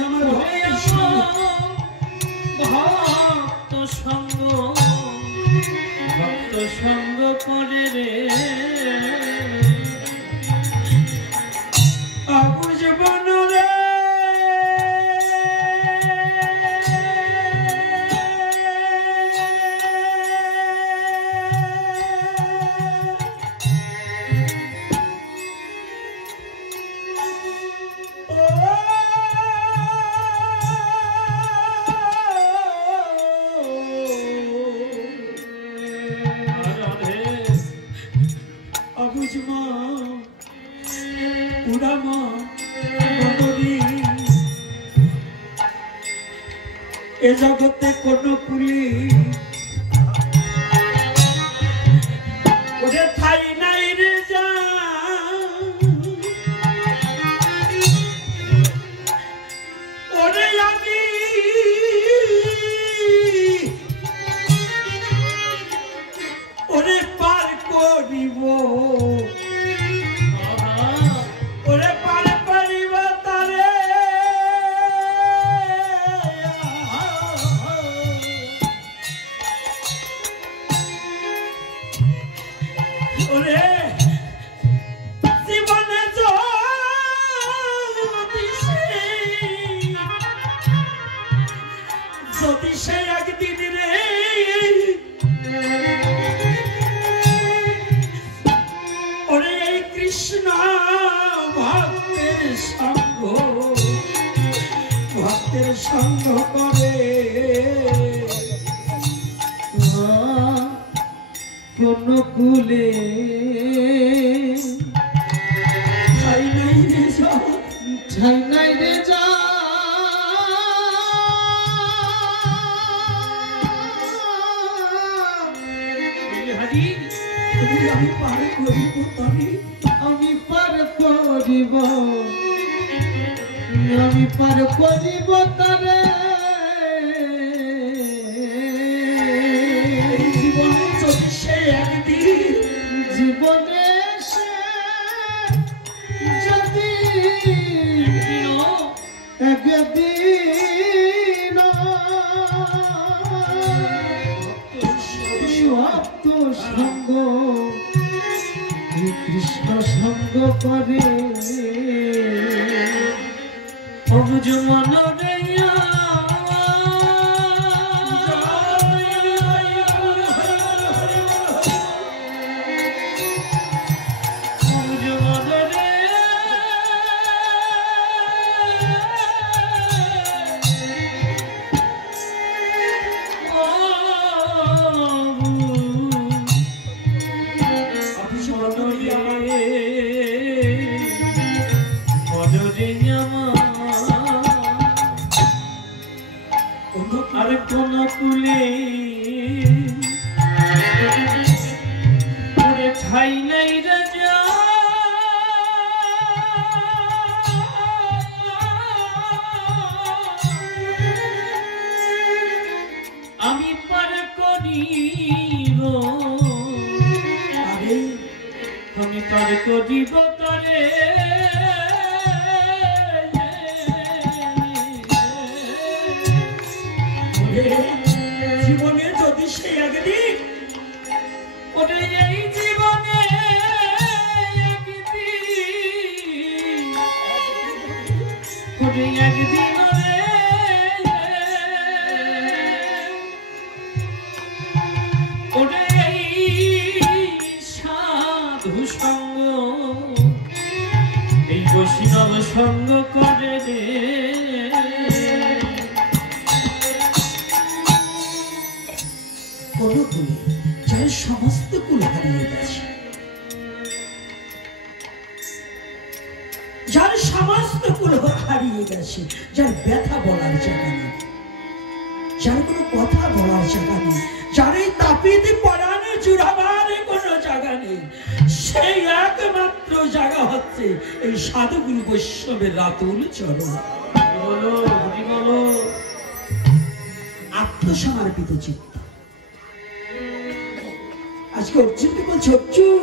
আমার ভক্ত সঙ্গ করে রে বুঝবন রে, এ জগতে কোন কুলি ওরে ঠাই নাই রে যা, ওরে আমি ওরে পার করিব, ওরে পার করিব তারে, ওরে জীবনে যদি সে একদিন রে ওরে এই কৃষ্ণ ভক্তের সঙ্গ করে কোন কুলে ঠাই নাই রে যা, ঠাই নাই রে যা, আমি পার করিব তারে, আমি পার করিব, আমি পার করিব তারে, জীবনে যদি সে একদিন জীবনে সে যদি একদিন ভক্ত সঙ্গ কৃষ্ণ সঙ্গ করে অবুঝ মন রে কোন কুলে ওরে ঠাই নাই রাজা আমি পার করিব আমি পার করিব তরে জীবনে যদি সেই একদিন ওরে এই জীবনে ওরে একদিন ওরে এই সাধু সঙ্গ এই বৈষ্ণব সঙ্গ করে রে কোন কুলে যার সমস্ত কুল হারিয়ে গেছে, যার সমস্ত কুল হারিয়ে গেছে, যার ব্যথা বলার জায়গা নেই, যার কোনো কথা বলার জায়গা নেই, যার এই তাপিতে পড়ানো জুড়াবার কোনো জায়গা নেই, সেই একমাত্র জায়গা হচ্ছে এই সাধুগুরু বৈষ্ণবের রাতুল চরণ। আত্মসমর্পিত চিত্ত। আজকে অর্জুনকে বলছে অর্জুন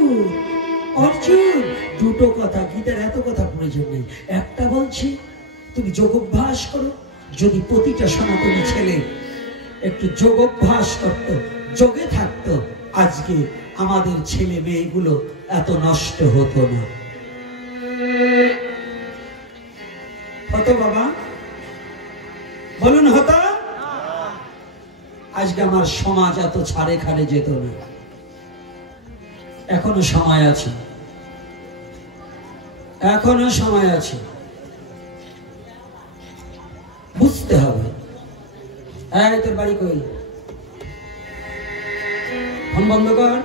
অর্জুন দুটো কথা, গীতার এত কথা প্রয়োজন নেই, একটা বলছে তুমি যোগ অভ্যাস করো। যদি প্রতিটা সনাতনী ছেলে একটু যোগ অভ্যাস করতো, যোগে থাকতো, আজকে আমাদের ছেলে মেয়েগুলো এত নষ্ট হতো না। হতো বাবা? বলুন হতো? আজকে আমার সমাজ এত ছাড়ে খাড়ে যেত না। এখনো সময় আছে, এখনো সময় আছে, বুঝতে হবে। তোর বাড়ি কই? ফোন বন্ধ কর।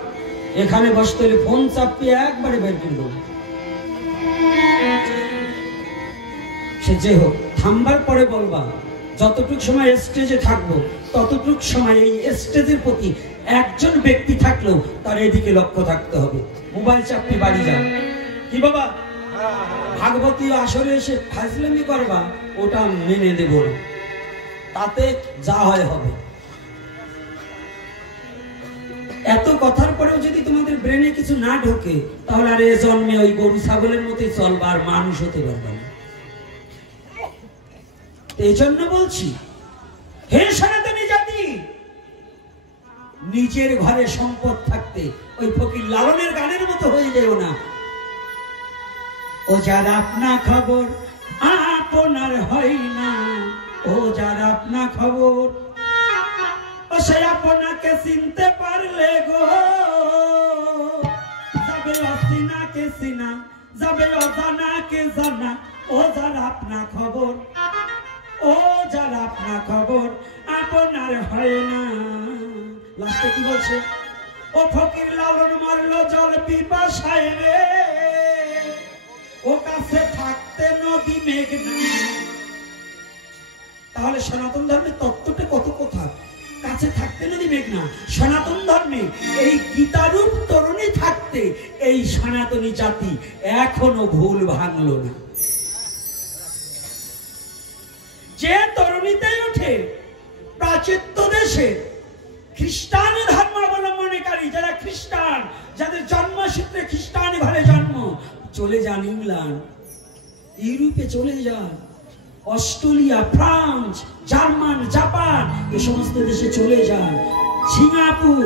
এখানে বসতে হলে ফোন চাপিয়ে একবারে বের করে দেবো। সে যে হোক, থামবার পরে বলবা। যতটুক সময় স্টেজে থাকবো ততটুক সময় এই স্টেজের প্রতি একজন ব্যক্তি থাকলেও তার এদিকে লক্ষ্য থাকতে হবে। মোবাইল চাপটি বাড়ি যাও। কি বাবা ভাগবতী আসরে এসে ফাজলামি করবা, ওটা মেনে দেব না, তাতে যা হয় হবে। এত কথার পরেও যদি তোমাদের ব্রেনে কিছু না ঢোকে, তাহলে আর এ জন্মে ওই গরু ছাগলের মতোই চলবা, আর মানুষ হতে পারবে না। এই জন্য বলছি, হে সনাতনী জাতি, নিজের ঘরে সম্পদ থাকতে ওই ফকির লালনের গানের মতো হয়ে যেও না। ও যার আপনা খবর আপনার হয় না, ও যার আপনা খবর, ও সে আপনাকে চিনতে পারলে গো যাবে অচিনা কে চিনা, যাবে অজানা কে জানা। ও যার আপনা খবর, ও যার আপনা খবর আপনার হয় না। লাস্টে কি বলছে? ও ফকির লালন মরলো জল পিপাসায় রে, ও কাছে থাকতে নদী মেঘনা। তাহলে সনাতন ধর্মের তত্ত্বটা কত কথা, কাছে থাকতে নদী মেঘনা। সনাতন ধর্মে এই গীতারূপ তরুণী থাকতে এই সনাতনী জাতি এখনো ভুল ভাঙলো না। যে তরুণীতে ওঠে প্রাচ্য দেশে খ্রিস্টান ধর্ম অবলম্বনকারী, যারা খ্রিস্টান, যাদের জন্মসূত্রে খ্রিস্টান ঘরে জন্ম, চলে যান ইংল্যান্ড, ইউরোপে চলে যান, অস্ট্রেলিয়া, ফ্রান্স, জার্মান, জাপান, এ সমস্ত দেশে চলে যান, সিঙ্গাপুর,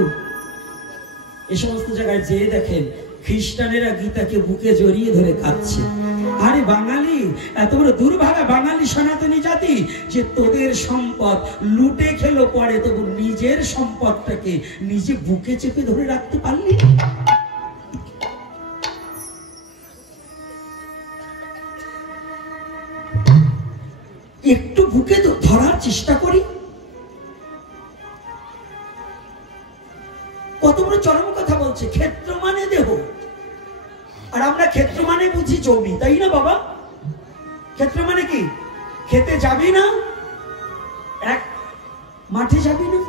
এ সমস্ত জায়গায় যেয়ে দেখেন খ্রিস্টানেরা গীতাকে বুকে জড়িয়ে ধরে খাচ্ছে। আরে বাঙালি, এত বড় দুর্ভাগা বাঙালি সনাতনী জাতি যে তোদের সম্পদ লুটে খেলো পরে, তবু নিজের সম্পদটাকে নিজে বুকে চেপে ধরে রাখতে পারলি। একটু বুকে তো ধরার চেষ্টা করি। কত বড় চরম কথা বলছে, ক্ষেত্র মানে দেহ, আর আমরা ক্ষেত্র মানে বুঝি জমি, তাই না বাবা? ক্ষেত্র মানে কি? খেতে যাবি না, মাঠে যাবি না?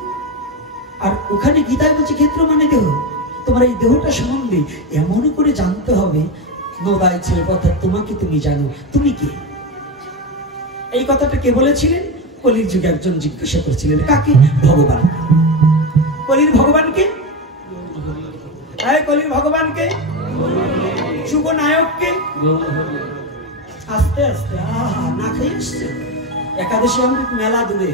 আর ওখানে গীতায় বলছে ক্ষেত্র মানে দেহ। তোমার এই দেহটা সম্বন্ধে এমন করে জানতে হবে, নোদায় ছেলে কথা তোমাকে তুমি জানো, তুমি কে? এই কথাটা কে বলেছিলেন? কলির যুগে একজন জিজ্ঞাসা করছিলেন, কাকে? ভগবান। কলির ভগবানকে? কলির ভগবানকে? যুগ নায়ককে? আস্তে আস্তে আহা না খেয়ে এসছে। একাদশী অমৃত মেলা দূরে।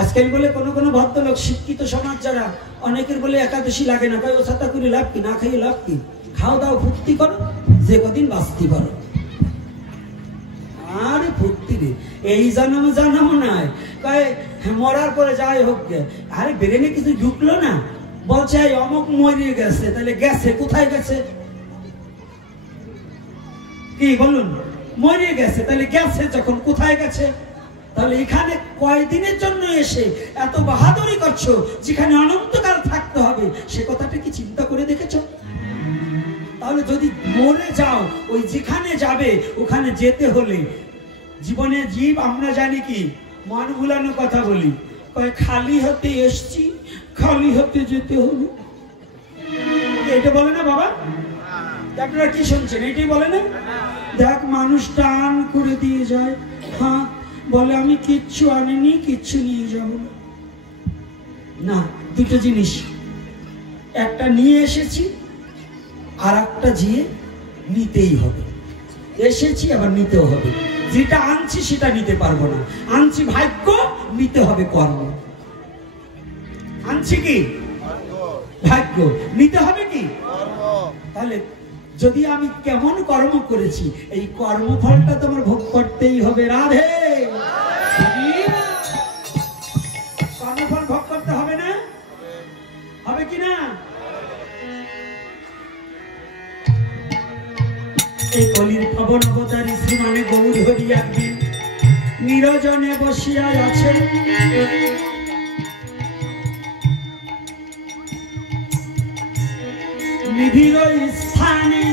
আজকাল বলে কোনো কোনো ভদ্রলোক শিক্ষিত সমাজ যারা, অনেকের বলে একাদশী লাগে না, ও ছাতা করে লাভ কি, না খেয়ে লাভ কি, খাও দাও ফুর্তি করো, যে কদিন বাঁচতে পারো। আরে ফুর্তি রে, এই জন্ম জন্ম নয়, কয় মরার পরে যাই হোক গে। আরে ব্রেনে কিছু ঢুকলো না, বলছে অমুক মরিয়ে গেছে, তাহলে গেছে কোথায় গেছে? কি বলুন? মরিয়ে গেছে, তাহলে গেছে যখন কোথায় গেছে? তাহলে এখানে কয়দিনের জন্য এসে এত বাহাদুরি করছো, যেখানে অনন্তকাল থাকতে হবে, সে কথাটা কি চিন্তা করে দেখেছো? তাহলে যদি মরে যাও, ওই যেখানে যাবে ওখানে যেতে হলে জীবনে জীব আমরা জানি কি মন ভুলানো কথা বলি, খালি হাতে এসছি, খালি হাতে যেতে হবে। এটা বলে না বাবা? আপনারা কি শুনছেন? এটাই বলে না? দেখ মানুষ টান করে দিয়ে যায়, হ্যাঁ বলে আমি কিচ্ছু আনিনি, কিচ্ছু নিয়ে যাব না। দুটো জিনিস, একটা নিয়ে এসেছি আর একটা যেয়ে নিতেই হবে। এসেছি আবার নিতেও হবে। যেটা আনছি সেটা নিতে পারবো না। আনছি ভাগ্য, নিতে হবে কর্ম। আনছি কি ভাগ্য, নিতে হবে কি তাহলে যদি আমি কেমন কর্ম করেছি, এই কর্মফলটা তোমার ভোগ করতেই হবে। রাধে, কর্মফল ভোগ করতে হবে না? হবে কি না? এই কলির পবন অবতারী শ্রীমানে গৌর হরি একদিন নিরজনে বসিয়া আছেন। নিবিড় স্থানে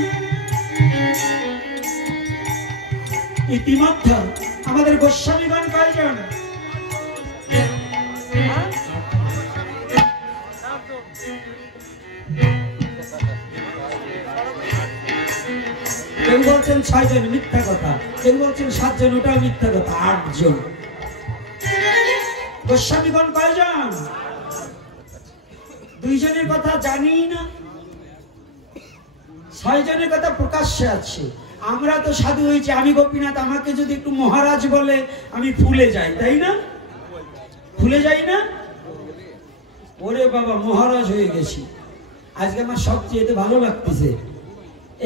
ইতিমধ্যে আমাদের গোস্বামীগণ কয়জন? কেউ বলছেন 6 জন, মিথ্যা কথা। কেউ বলছেন 7 জন, ওটাও মিথ্যা কথা। 8 জন। গোস্বামীগণ কয়জন? 2 জনের কথা জানি না, 6 জনের কথা প্রকাশ্যে আছে। আমরা তো সাধু হয়েছি, আমি গোপীনাথ, আমাকে যদি একটু মহারাজ বলে আমি ফুলে যাই, তাই না? ফুলে যাই না? ওরে বাবা, মহারাজ হয়ে গেছি। আজকে আমার সবচেয়ে ভালো লাগতেছে,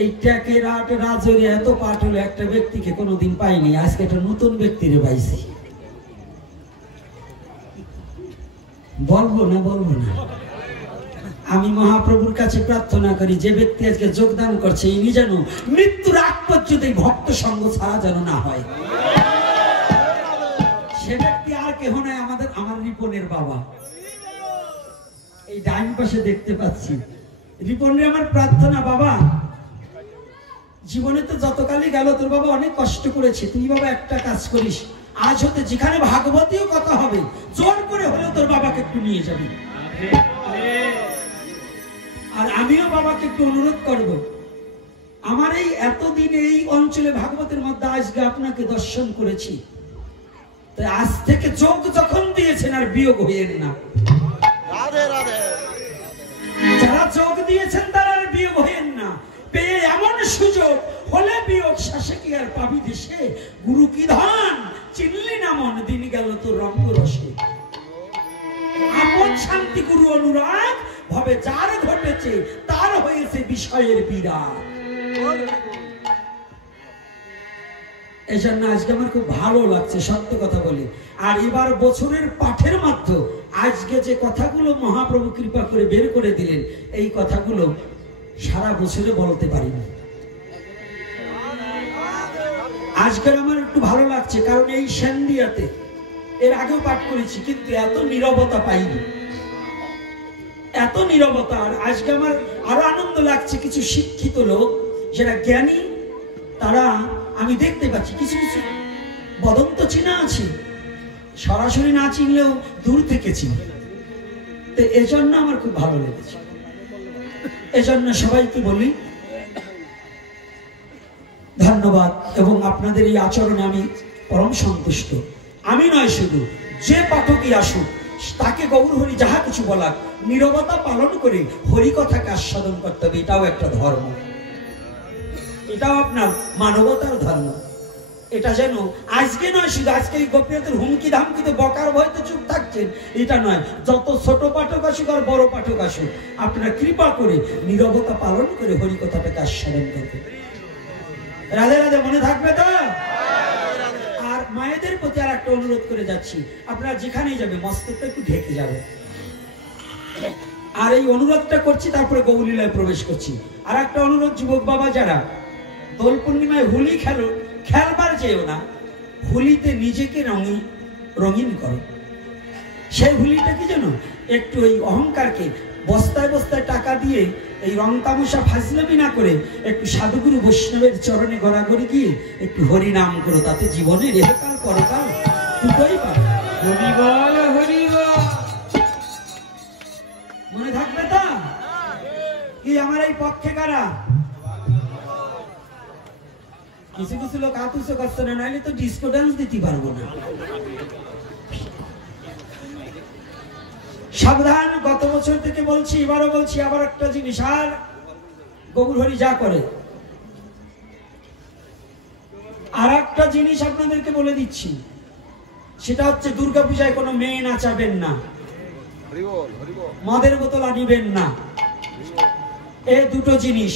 এই ট্যাকের আট রাজরে এত পাঠ হলো, একটা ব্যক্তিকে কোনোদিন পাইনি, আজকে একটা নতুন ব্যক্তিরে পাইছি। বলবো না বলবো না? আমি মহাপ্রভুর কাছে প্রার্থনা করি, যে ব্যক্তি আজকে যোগদান করছে ইনি যেন মৃত্যুর আগ পর্যন্ত ভক্ত সঙ্গ ছাড়া যেন না হয়। সে ব্যক্তি আর কেহ নয়, আমার রিপনের বাবা। এই ডাইন পাশে দেখতে পাচ্ছি রিপনের আমার প্রার্থনা, বাবা জীবনে তো যতকালই গেল তোর বাবা অনেক কষ্ট করেছে, তুই বাবা একটা কাজ করিস, আজ হতে যেখানে ভাগবতীয় কথা হবে জোর করে হলেও তোর বাবাকে একটু নিয়ে যাবি। আর আমিও বাবাকে একটু অনুরোধ করব, আমার এই এতদিন এই অঞ্চলে ভাগবতের মধ্যে আজকে আপনাকে দর্শন করেছি, তাই আজ থেকে যোগ যখন দিয়েছেন আর বিয়োগ হইয়েন না। যারা যোগ দিয়েছেন তারা আর বিয়োগ হইয়েন না। পেয়ে এমন সুযোগ হলে বিয়োগ শেষে কি আর পাবি দেশে? গুরু কি ধন চিনলি না মন, দিন গেল তোর রঙ্গ রসে। আপন শান্তি গুরু অনুরাগ ভাবে যার ঘটেছে, তার হয়েছে বিষয়ের বিরাট। এই জন্য আজকে আমার খুব ভালো লাগছে, সত্য কথা বলি। আর এবার বছরের পাঠের মাধ্যমে আজকে যে কথাগুলো মহাপ্রভু কৃপা করে বের করে দিলেন, এই কথাগুলো সারা বছরে বলতে পারিনি। আজকের আমার একটু ভালো লাগছে, কারণ এই সেন্দিয়াতে এর আগেও পাঠ করেছি, কিন্তু এত নীরবতা পাইনি, এত নীরবতা। আর আজকে আমার আরো আনন্দ লাগছে, কিছু শিক্ষিত লোক যারা জ্ঞানী, তারা আমি দেখতে পাচ্ছি কিছু কিছু বদন্ত চিনা আছে, সরাসরি না চিনলেও দূর থেকে চিনি, তো এজন্য আমার খুব ভালো লেগেছে। এজন্য সবাইকে বলি ধন্যবাদ, এবং আপনাদের এই আচরণে আমি পরম সন্তুষ্ট। আমি নয়, শুধু যে পাঠকই আসুক তাকে গৌরহরি যাহা কিছু বলাক নীরবতা পালন করে হরিকথাকে আস্বাদন করতে হবে। এটাও একটা ধর্ম, এটাও আপনার মানবতার ধর্ম। এটা যেন আজকে নয়, শুধু আজকে এই গোপীনাথের হুমকি ধামকিতে বকার ভয়তে চুপ থাকছেন এটা নয়, যত ছোট পাঠক আসুক আর বড় পাঠক আসুক আপনারা কৃপা করে নীরবতা পালন করে হরিকথাটাকে আস্বাদন করবেন। রাধে রাধে, মনে থাকবে তো? আর মায়েদের প্রতি আর একটা অনুরোধ করে যাচ্ছি, আপনারা যেখানেই যাবে মস্তকটা একটু ঢেকে যাবে। আর এই অনুরোধটা করছি, তারপরে গৌরলীলায় প্রবেশ করছি। আর একটা অনুরোধ, যুবক বাবা যারা দোল পূর্ণিমায় হোলি খেলবার যেও না, হোলিতে নিজেকে রঙিন করো। সেই হোলিটা কি জানো, একটু এই অহংকারকে বস্তায় বস্তায় টাকা দিয়ে এই রং তামসা ফাজলামি না করে একটু সাধুগুরু বৈষ্ণবের চরণে গড়াগড়ি গিয়ে একটু হরি নাম করো, তাতে জীবনে রেহকাল পরকাল দুটোই পাবে। হরি বল, হরি বল। মনে থাকবে তো? কি আমার এই পক্ষে কারা? কিছু কিছু লোক আতুসে করছে না, নাইলে তো ডিস্কো ডান্স দিতে পারবো না। সাবধান, গত বছর থেকে বলছি, এবারও বলছি, আবার একটা জিনিস, আর গৌরহরি যা করে আর একটা জিনিস আপনাদেরকে বলে দিচ্ছি, সেটা হচ্ছে দুর্গাপূজায় কোনো মেয়ে নাচাবেন না, মদের বোতল আনিবেন না। এই দুটো জিনিস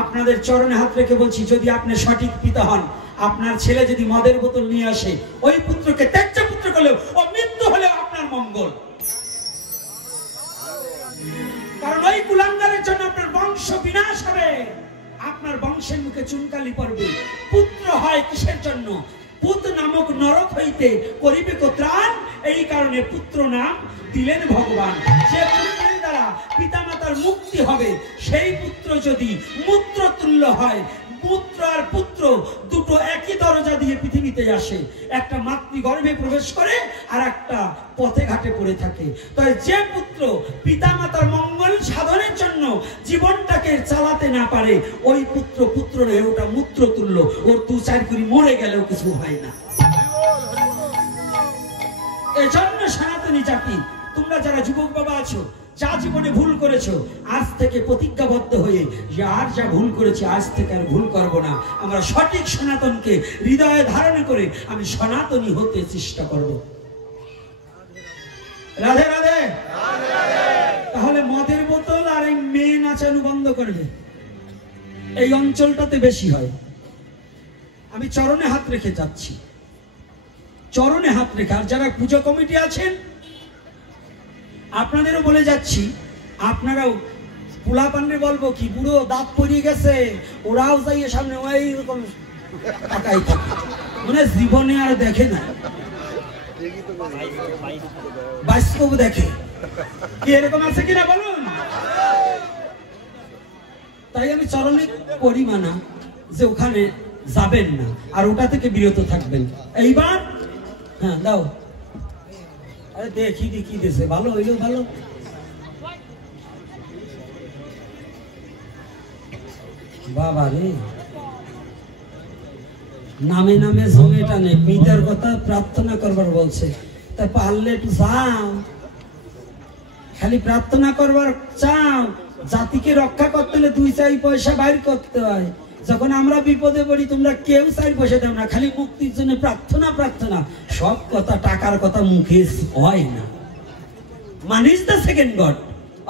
আপনাদের চরণে হাত রেখে বলছি, যদি আপনি সঠিক পিতা হন, আপনার ছেলে যদি মদের বোতল নিয়ে আসে, ওই পুত্রকে ত্যায্য পুত্র করলেও ও মৃত্যু হলেও আপনার মঙ্গল। কারণ ওই কুলাঙ্গারের জন্য আপনার বংশ বিনাশ হবে, আপনার বংশের মুখে চুনকালি পড়বে। পুত্র হয় কিসের জন্য? পুত নামক নরক হইতে করিবে ত্রাণ, এই কারণে পুত্র নাম দিলেন ভগবান। যে পুত্রের দ্বারা পিতামাতার মুক্তি হবে, সেই পুত্র যদি মূত্র তুল্য হয়, পুত্র আর পুত্র দুটো একই দরজা দিয়ে পৃথিবীতে আসে, একটা মাতৃগর্ভে প্রবেশ করে আর একটা পথে ঘাটে পড়ে থাকে। তাই যে পুত্র পিতামাতার মঙ্গল সাধনের জন্য জীবনটাকে চালাতে না পারে, ওই পুত্র নয়, ওটা মূত্র তুল্য, ওর দু চার করে মরে গেলেও কিছু হয় না। এজন্য সনাতনী জাতি, তোমরা যারা যুবক বাবা আছো, যা জীবনে ভুল করেছো, আজ থেকে প্রতিজ্ঞাবদ্ধ হয়ে যে আর যা ভুল করেছি আজ থেকে আর ভুল করব না। আমরা সঠিক সনাতনকে হৃদয়ে ধারণ করে আমি সনাতনী হতে চেষ্টা করব। রাধে রাধে। তাহলে মদের বোতল আর এই মেয়ে নাচানো বন্ধ করবে, এই অঞ্চলটাতে বেশি হয়। আমি চরণে হাত রেখে যাচ্ছি, চরণে হাত রেখে। আর যারা পুজো কমিটি আছেন আপনাদেরও বলে যাচ্ছি, আপনারাও পোলা পান্ডে বলবো কি, বুড়ো দাঁত পড়িয়ে গেছে, ওরাও যাইয়ে সামনে ওই রকম তাকাই থাকে, মানে জীবনে আর দেখে না, বাস্তব দেখে। কি এরকম আছে কিনা বলুন? তাই আমি চরণে করি মানা যে ওখানে যাবেন না, আর ওটা থেকে বিরত থাকবেন। এইবার হ্যাঁ দাও, আরে দেখি কি দেশে ভালো হইলো, ভালো। বাবা রে, নামে নামে জমে টানে, পিতার কথা প্রার্থনা করবার বলছে, তা পারলে একটু যাও, খালি প্রার্থনা করবার চাও। জাতিকে রক্ষা করতে হলে 2-4 পয়সা বাইর করতে হয়। যখন আমরা বিপদে পড়ি তোমরা কেউ 4 পয়সা দাও না, খালি মুক্তির জন্য প্রার্থনা। সব কথা, টাকার কথা মুখে হয় না। মান ইজ দ্য সেকেন্ড গড,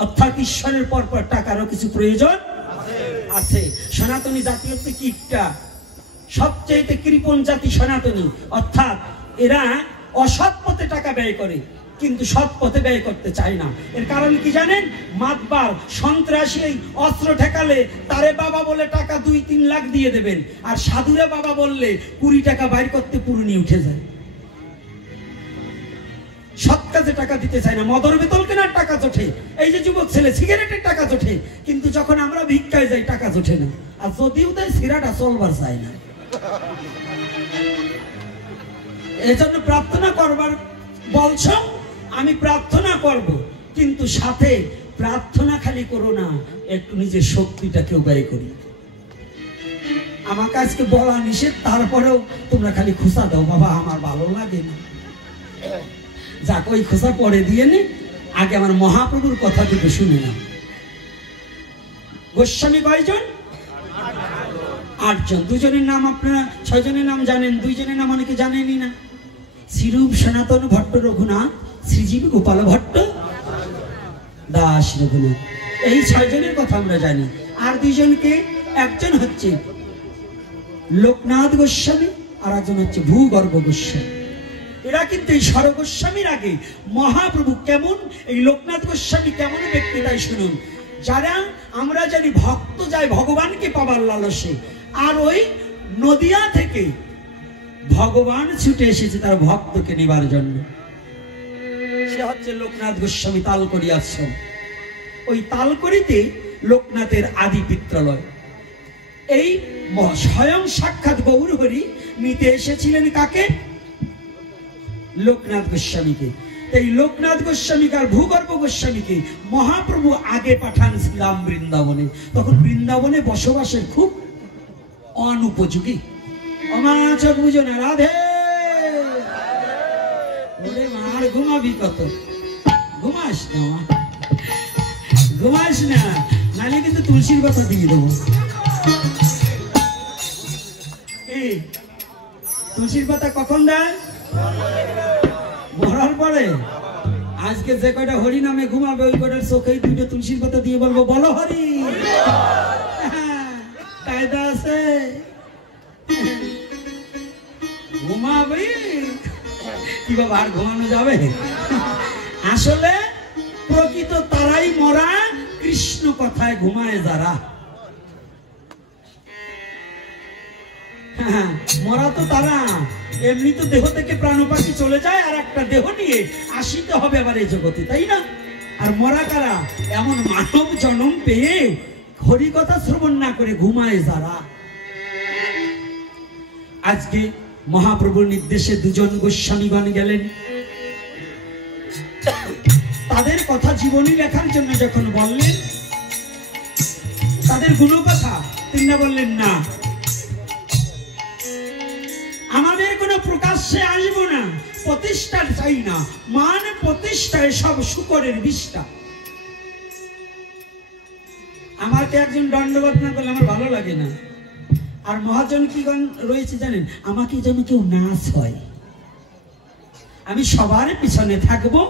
অর্থাৎ ঈশ্বরের পর টাকারও কিছু প্রয়োজন আছে। সনাতনী জাতি হচ্ছে কি একটা সবচেয়ে কৃপণ জাতি সনাতনী, অর্থাৎ এরা অসৎ পথে টাকা ব্যয় করে কিন্তু সৎ পথে ব্যয় করতে চায় না। এর কারণ কি জানেন? মাতবার সন্ত্রাসী অস্ত্র ঠেকালে তারে বাবা বলে টাকা 2-3 লাখ দিয়ে দেবেন, আর সাধুরে বাবা বললে 20 টাকা বাইর করতে পুরুনি উঠে যায়। সৎ কাজে টাকা দিতে চায় না, মদর বোতল কেনার টাকা জোটে, এই যে যুবক ছেলে সিগারেটের টাকা জোটে, কিন্তু যখন আমরা ভিক্ষায় যাই টাকা জোটে না, আর যদিও তাই সিরাটা চলবার চায় না। এজন্য প্রার্থনা করবার বলছো, আমি প্রার্থনা করব, কিন্তু সাথে প্রার্থনা খালি করো না, একটু নিজের শক্তিটাকে ব্যয় করি। আমাকে আজকে বলা নিষেধ, তারপরেও তোমরা খালি খোঁচা দাও, বাবা আমার ভালো লাগে না। যাক, ওই খোঁচা পরে দিয়ে নে, আগে আমার মহাপ্রভুর কথা থেকে শুনে না। গোস্বামী কয়জন? 8 জন। 2 জনের নাম আপনারা, 6 জনের নাম জানেন, 2 জনের নাম অনেকে জানেনই না। শ্রীরূপ সনাতন ভট্ট রঘুনাথ, শ্রীজীব গোপাল ভট্ট দাস রঘুনাথ, এই 6 জনের কথা আমরা জানি। আর 2 জনকে, একজন হচ্ছে লোকনাথ গোস্বামী আর একজন হচ্ছে ভূগর্ভ গোস্বামী। এরা কিন্তু এই স্বর গোস্বামীর আগে মহাপ্রভু কেমন, এই লোকনাথ গোস্বামী কেমন ব্যক্তি তাই শুনুন। যারা আমরা জানি ভক্ত যায় ভগবানকে পাবার লালসে, আর ওই নদিয়া থেকে ভগবান ছুটে এসেছে তার ভক্তকে নেবার জন্য। সে হচ্ছে লোকনাথ গোস্বামী তালকড়ি আশ্রম। ওই তালকড়িতে লোকনাথের আদি পিত্রালয়। এই স্বয়ং সাক্ষাৎ গৌর হরি নিতে এসেছিলেন কাকে? লোকনাথ গোস্বামীকে। এই লোকনাথ গোস্বামীকে আর ভূগর্ভ গোস্বামীকে মহাপ্রভু আগে পাঠান শ্রীরাম বৃন্দাবনে। তখন বৃন্দাবনে বসবাসের খুব অনুপযোগী। অমাচক বুঝো না, রাধে ওরে মার, ঘুমাবি কত? ঘুমাস না, ঘুমাস না, নালে কিন্তু তুলসীর কথা দিয়ে দেবো। তুলসীর পাতা কখন দেয়? মরার পরে। আজকে যে কয়টা হরি নামে ঘুমাবে, ওই কয়টার চোখেই 2টো তুলসীর পাতা দিয়ে বলবো, বলো হরি। কায়দা আছে, ঘুমাবে কি বাবা, আর ঘুমানো যাবে? আসলে প্রকৃত তারাই মরা, কৃষ্ণ কথায় ঘুমায় যারা। মরা তো তারা, এমনি তো দেহ থেকে প্রাণ পাখি চলে যায়, আর একটা দেহ নিয়ে আসিতে হবে আবার এই জগতে, তাই না? আর মরা কারা? এমন মানব জন্ম পেয়ে হরি কথা শ্রবণ না করে ঘুমায় যারা। আজকে মহাপ্রভুর নির্দেশে 2 জন গোস্বামীগণ গেলেন। তাদের কথা জীবনী লেখার জন্য যখন বললেন, তাদের গুণকথা, তিনি বললেন না, আমাদের কোনো প্রকাশ্যে আসবো না, প্রতিষ্ঠার চাই না, মান প্রতিষ্ঠায় সব শুকরের বিষ্ঠা। আমাকে একজন দণ্ডবত না করলে আমার ভালো লাগে না। আর মহাজন কি রয়েছে জানেন, আমাকে যেন কেউ নাচ হয়, আমি সবার পিছনে থাকবো,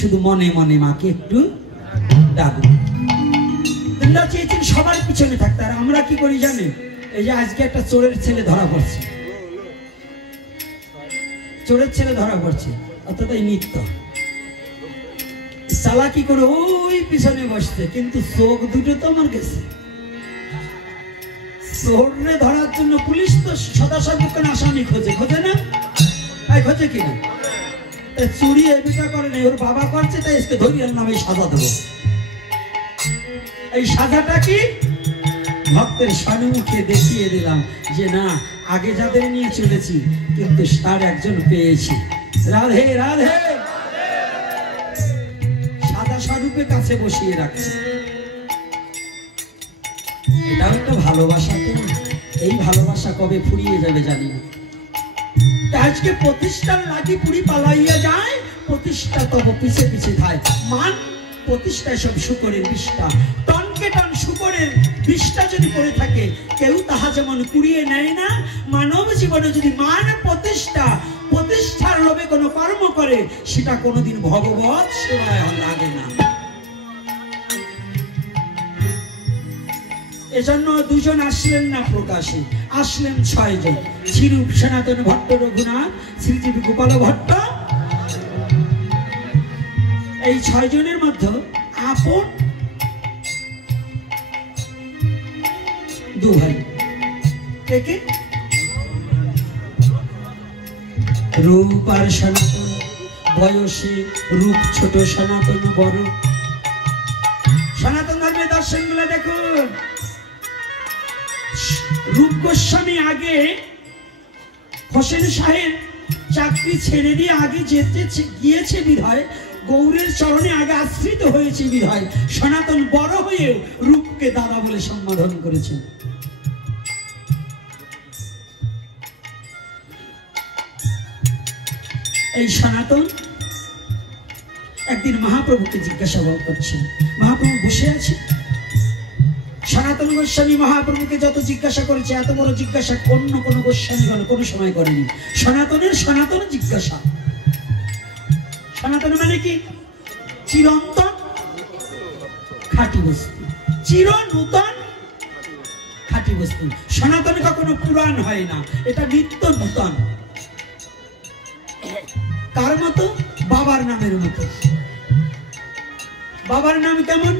শুধু মনে মনে মাকে একটু ডাকবো। তোমরা চেয়েছেন সবার পিছনে থাকতে, আর আমরা কি করি জানেন? এই যে আজকে একটা চোরের ছেলে ধরা পড়ছে, চোরের ছেলে ধরা পড়ছে, অর্থাৎ এই নিত্য চালাকি করে ওই পিছনে বসতে, কিন্তু চোখ 2টো তো আমার গেছে। চোররে ধরার জন্য পুলিশ তো সদা সর্বক্ষণ আসামি খোঁজে, খোঁজে না? খোঁজে কিনা? চুরি এবিটা করে না, ওর বাবা করছে, তাই আজকে ধরিয়ার নামে সাজা দেবো। এই সাজাটা কি? ভক্তের সম্মুখে দেখিয়ে দিলাম যে না, আগে যাদের নিয়ে চলেছি কিন্তু তার একজন পেয়েছি। রাধে রাধে, সাদা স্বরূপে কাছে বসিয়ে রাখছি। এটাও একটা ভালোবাসা। তো এই ভালোবাসা কবে ফুরিয়ে যাবে জানি না। আজকে প্রতিষ্ঠার লাগি পুরি পালাইয়া যায়, প্রতিষ্ঠা তব পিছে পিছে যায়। মান প্রতিষ্ঠায় সব শুকরের বিষ্ঠা, টনকে টন শুকরের বিষ্ঠা যদি পড়ে থাকে, কেউ তাহা যেমন কুড়িয়ে নেয় না। মানব জীবনে যদি মান প্রতিষ্ঠা, প্রতিষ্ঠার লোভে কোনো কর্ম করে, সেটা কোনোদিন ভগবত সেবায় লাগে না। এজন্য 2 জন আসলেন না প্রকাশে, আসলেন 6 জন। শ্রীরূপ সনাতন ভট্ট রঘুনাথ, শ্রীজীব গোপাল ভট্ট। এই 6 জনের মধ্যে আপন 2 ভাই। কে? রূপ আর সনাতন। বয়সে রূপ ছোট, সনাতন বড়। সনাতন ধর্মের দর্শন গুলো দেখুন। রূপ গোস্বামী আগে হোসেন সাহেব চাকরি ছেড়ে দিয়ে আগে যেতে গিয়েছে বিধায়, গৌরের চরণে আগে আশ্রিত হয়েছে বিধায় সনাতন বড় হয়েও রূপকে দাদা বলে সম্বোধন করেছেন। এই সনাতন একদিন মহাপ্রভুকে জিজ্ঞাসা করছেন। মহাপ্রভু বসে আছে। সনাতন গোস্বামী মহাপ্রভুকে যত জিজ্ঞাসা করেছে, এত বড় জিজ্ঞাসা অন্য কোনো গোস্বামী কোনো সময় করেনি। সনাতন জিজ্ঞাসা। সনাতন মানে কি? চিরন্তন খাঁটি বস্তু, চির নূতন খাঁটি বস্তু। সনাতন কখনো পুরাণ হয় না, এটা নিত্য নূতন। কার মতো? বাবার নামের মতো। বাবার নাম কেমন?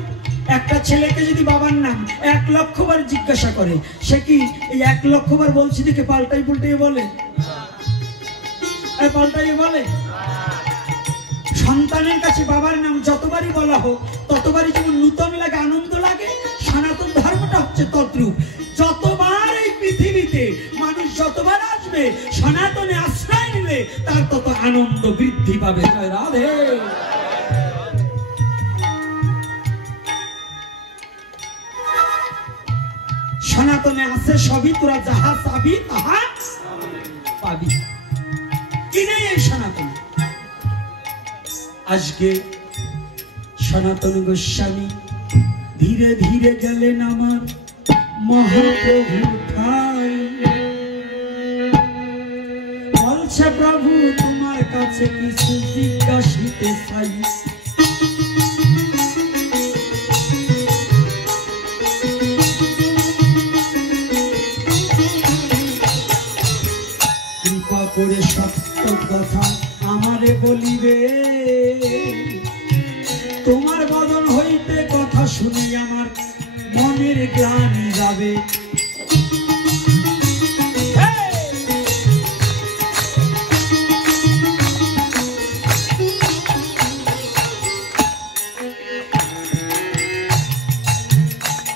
একটা ছেলেকে যদি বাবার নাম 1 লক্ষ বার জিজ্ঞাসা করে, সে কি এই 1 লক্ষ বার বলছি দেখে পাল্টাই বলে? পাল্টাই বলে? সন্তানের কাছে বাবার নাম যতবারই বলা হোক ততবারই যেমন নূতন লাগে, আনন্দ লাগে। সনাতন ধর্মটা হচ্ছে তদ্রূপ। যতবার এই পৃথিবীতে মানুষ যতবার আসবে, সনাতনে আশ্রয় নিলে তার তত আনন্দ বৃদ্ধি পাবে। রাধে। সনাতনে আছে সবই, তোরা যাহা চাবি তাহা পাবি। কি নেই এই সনাতন? আজকে সনাতন গোস্বামী ধীরে ধীরে গেলেন আমার মহাপ্রভু ঠাই। বলছে প্রভু তোমার কাছে কিছু জিজ্ঞাসিতে চাই। কৃপা করে সত্য কথা আমারে বলিবে, তোমার বদন হইতে কথা শুনে আমার মনের গ্লানি যাবে।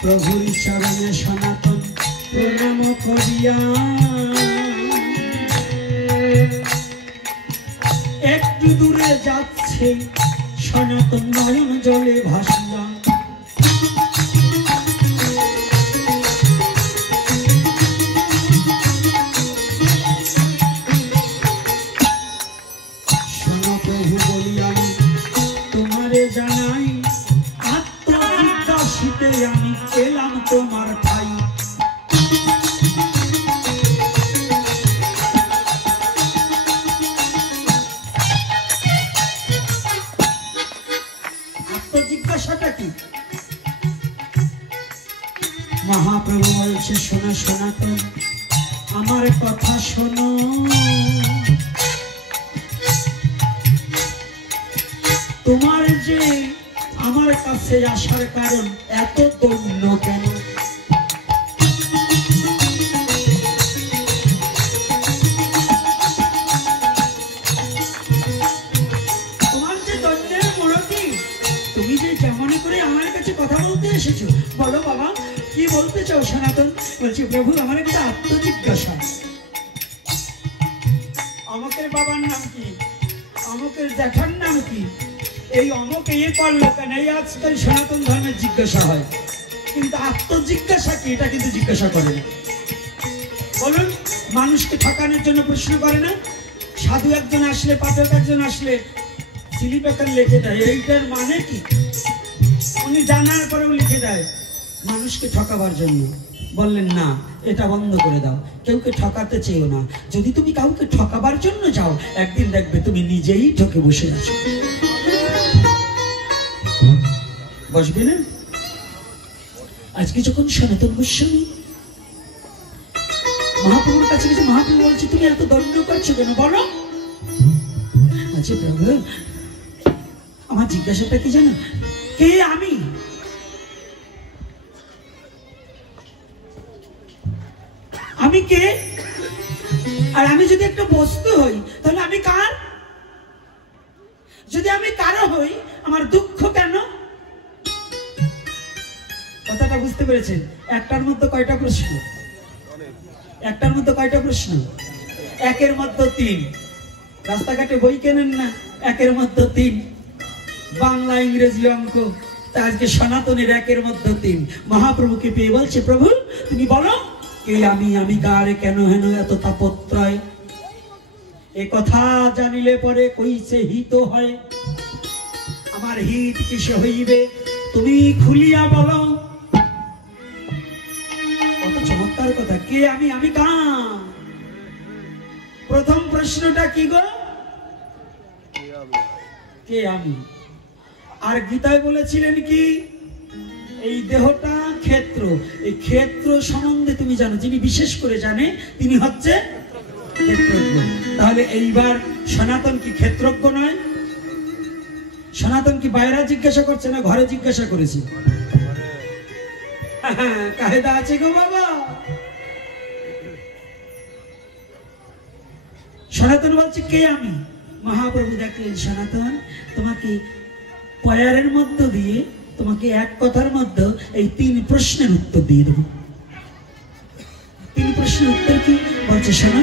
প্রভুর চরণে সনাতন প্রণাম করিয়া একটু দূরে যাচ্ছে সনাতন নয়ন জলে ভাসিয়া। শোনো প্রভু বলি আমি তোমারে জানাই, আত্মজিজ্ঞাসিতে আমি এলাম তোমার ঠাই। আত্মজিজ্ঞাসাটা কি? মহাপ্রভু বলছে শোনো সনাতন আমার কথা শোনো, তোমার যে আমার কাছে আসার কারণ এত দৈন্য কেন? তোমার যে দৈন্যের মূলটি, তুমি যে যেমন করে আমার কাছে কথা বলতে এসেছো, বলো বাবা কি বলতে চাও? সনাতন বলছি প্রভু আমার একটা আত্মজিজ্ঞাসা। অমকের বাবার নাম কি? অমকের জ্যাঠার নাম কি? এই অমক ইয়ে করলো কেন? এই আজকাল সনাতন ধর্মের জিজ্ঞাসা হয়, কিন্তু আত্মজিজ্ঞাসা কি এটা কিন্তু জিজ্ঞাসা করে না। বলুন, মানুষকে ঠকানোর জন্য প্রশ্ন করে না? সাধু একজন আসলে, পাঠক একজন আসলে স্লিপ একটা লিখে দেয়, এইটার মানে কি? উনি জানার পরেও লিখে দেয় মানুষকে ঠকাবার জন্য। বললেন না, এটা বন্ধ করে দাও, কেউকে ঠকাতে চেয়েও না। যদি তুমি কাউকে ঠকাবার জন্য যাও, একদিন দেখবে তুমি নিজেই ঠকে বসে আছো। বসবে না? আজকে যখন সনাতন গোস্বামী মহাপ্রভুর কাছে গেছে, মহাপ্রভু বলছে তুমি এত দণ্ড করছো কেন? বলো। আচ্ছা প্রভু আমার জিজ্ঞাসাটা কি জানো? কে আমি? আমি কে? আর আমি যদি একটা বস্তু হই তাহলে আমি কার? যদি আমি কারো হই আমার দুঃখ কেন? কথাটা বুঝতে পেরেছেন? একটার মধ্যে কয়টা প্রশ্ন? একটার মধ্যে কয়টা প্রশ্ন? একের মধ্যে 3। রাস্তাঘাটে বই কেনেন না, একের মধ্যে 3, বাংলা ইংরেজি অঙ্ক। তা আজকে সনাতনের একের মধ্যে 3। মহাপ্রভুকে পেয়ে বলছে, প্রভু তুমি বলো কে আমি, আমি কার, কেন হেন এত তাপত্রয়। এ কথা জানিলে পরে কইছে হিত হয়, আমার হিত কিসে হইবে, তুমি খুলিয়া বলো। কত চমৎকার কথা, কে আমি, আমি কার। প্রথম প্রশ্নটা কি গো, কে আমি। আর গীতায় বলেছিলেন কি, এই দেহটা ক্ষেত্র, এই ক্ষেত্র সম্বন্ধে তুমি জানো, যিনি বিশেষ করে জানে তিনি হচ্ছে ক্ষেত্রজ্ঞ। তাহলে এইবার সনাতন কি ক্ষেত্রজ্ঞ নয়? সনাতন কি বাইরে জিজ্ঞাসা করছে না ঘরে জিজ্ঞাসা করেছে? কায়দা আছে গো বাবা। সনাতন বলছে কে আমি। মহাপ্রভু দেখলেন, সনাতন তোমাকে পয়ারের মধ্য দিয়ে, তোমাকে এক কথার মধ্যে এই 3 প্রশ্নের উত্তর দিয়ে দেব। 3 প্রশ্নের উত্তর কি বলছে শোনা।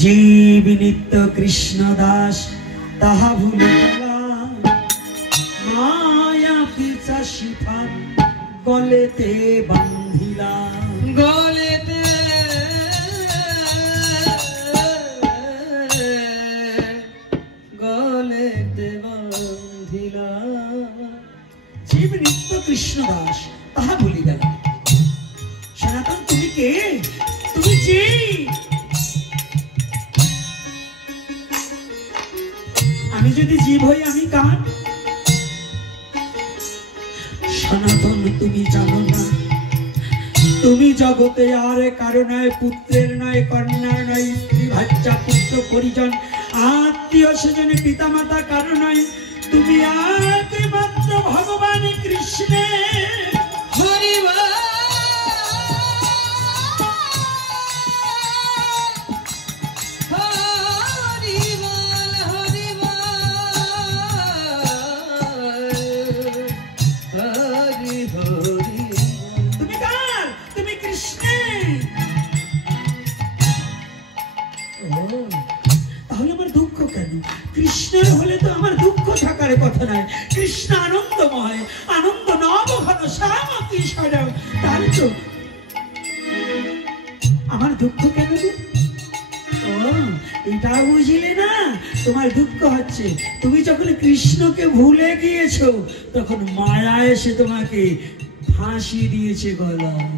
জীব নিত্য কৃষ্ণ দাস তাহা ভুলে গেলা, মায়া পিছা শিফা গলেতে বান্ধিলা, গলেতে গলেতে বান্ধিলা। জীব নিত্য কৃষ্ণ দাস তাহা ভুলে গেল। সনাতন তুমি কে, তুমি যে আমি যদি জীব হই আমি কার। সনাতন তুমি জানো না, তুমি জগতে আর কারো নয়, পুত্রের নয়, কন্যার নয়, স্ত্রী ভাচ্চা পুত্র পরিজন আত্মীয় স্বজনে পিতা মাতা কারো নয়, তুমি একমাত্র ভগবান কৃষ্ণের। হরি বল, হরি বল, হরি বল, হরি হরি। তুমি কার, তুমি কৃষ্ণের। ও তাহলে আমার দুঃখ কেন? কৃষ্ণের হলে তো আমার দুঃখ থাকার কথা নয়। কৃষ্ণ আনন্দময়, আনন্দ নব ঘন শ্যাম কিশোর, তাহলে তো আমার দুঃখ কেন? ও এটা বুঝলে না, তোমার দুঃখ হচ্ছে তুমি যখন কৃষ্ণকে ভুলে গিয়েছো, তখন মায়া এসে তোমাকে ফাঁসি দিয়েছে গলায়।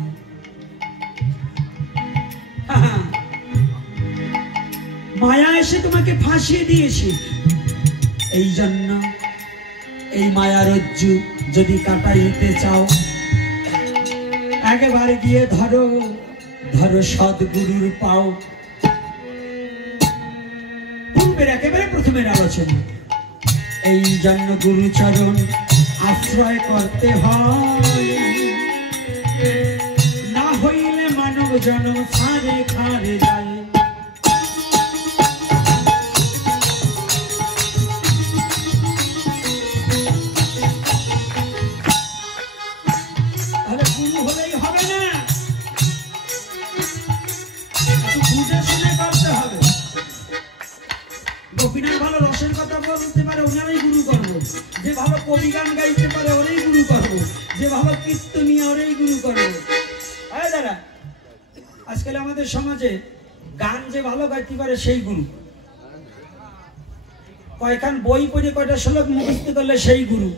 মায়া এসে তোমাকে ফাঁসিয়ে দিয়েছে। এই জন্য এই মায়ারজ্জু যদি কাটাইতে চাও, একেবারে গিয়ে ধরো, ধরো সদ্গুরুর পাও। পূর্বের একেবারে প্রথমের আলোচনা। এই জন্য গুরুচরণ আশ্রয় করতে হয়, না হইলে মানব জন্ম ছাড়ে খারে যায়। গোপীনাথ ভালো রসের কথা বলতে পারে, ওনারাই গুরু করবো। যে ভালো কবি গান গাইতে পারে, ওরাই গুরু করবো। যে ভালো কীর্তনীয়, ওরাই গুরু করবো। আরে দাদা, আজকাল আমাদের সমাজে গান যে ভালো গাইতে পারে সেই গুরু, কয়খান বই পড়ে কয়টা শ্লোক মুখস্থ করলে সেই গুরু।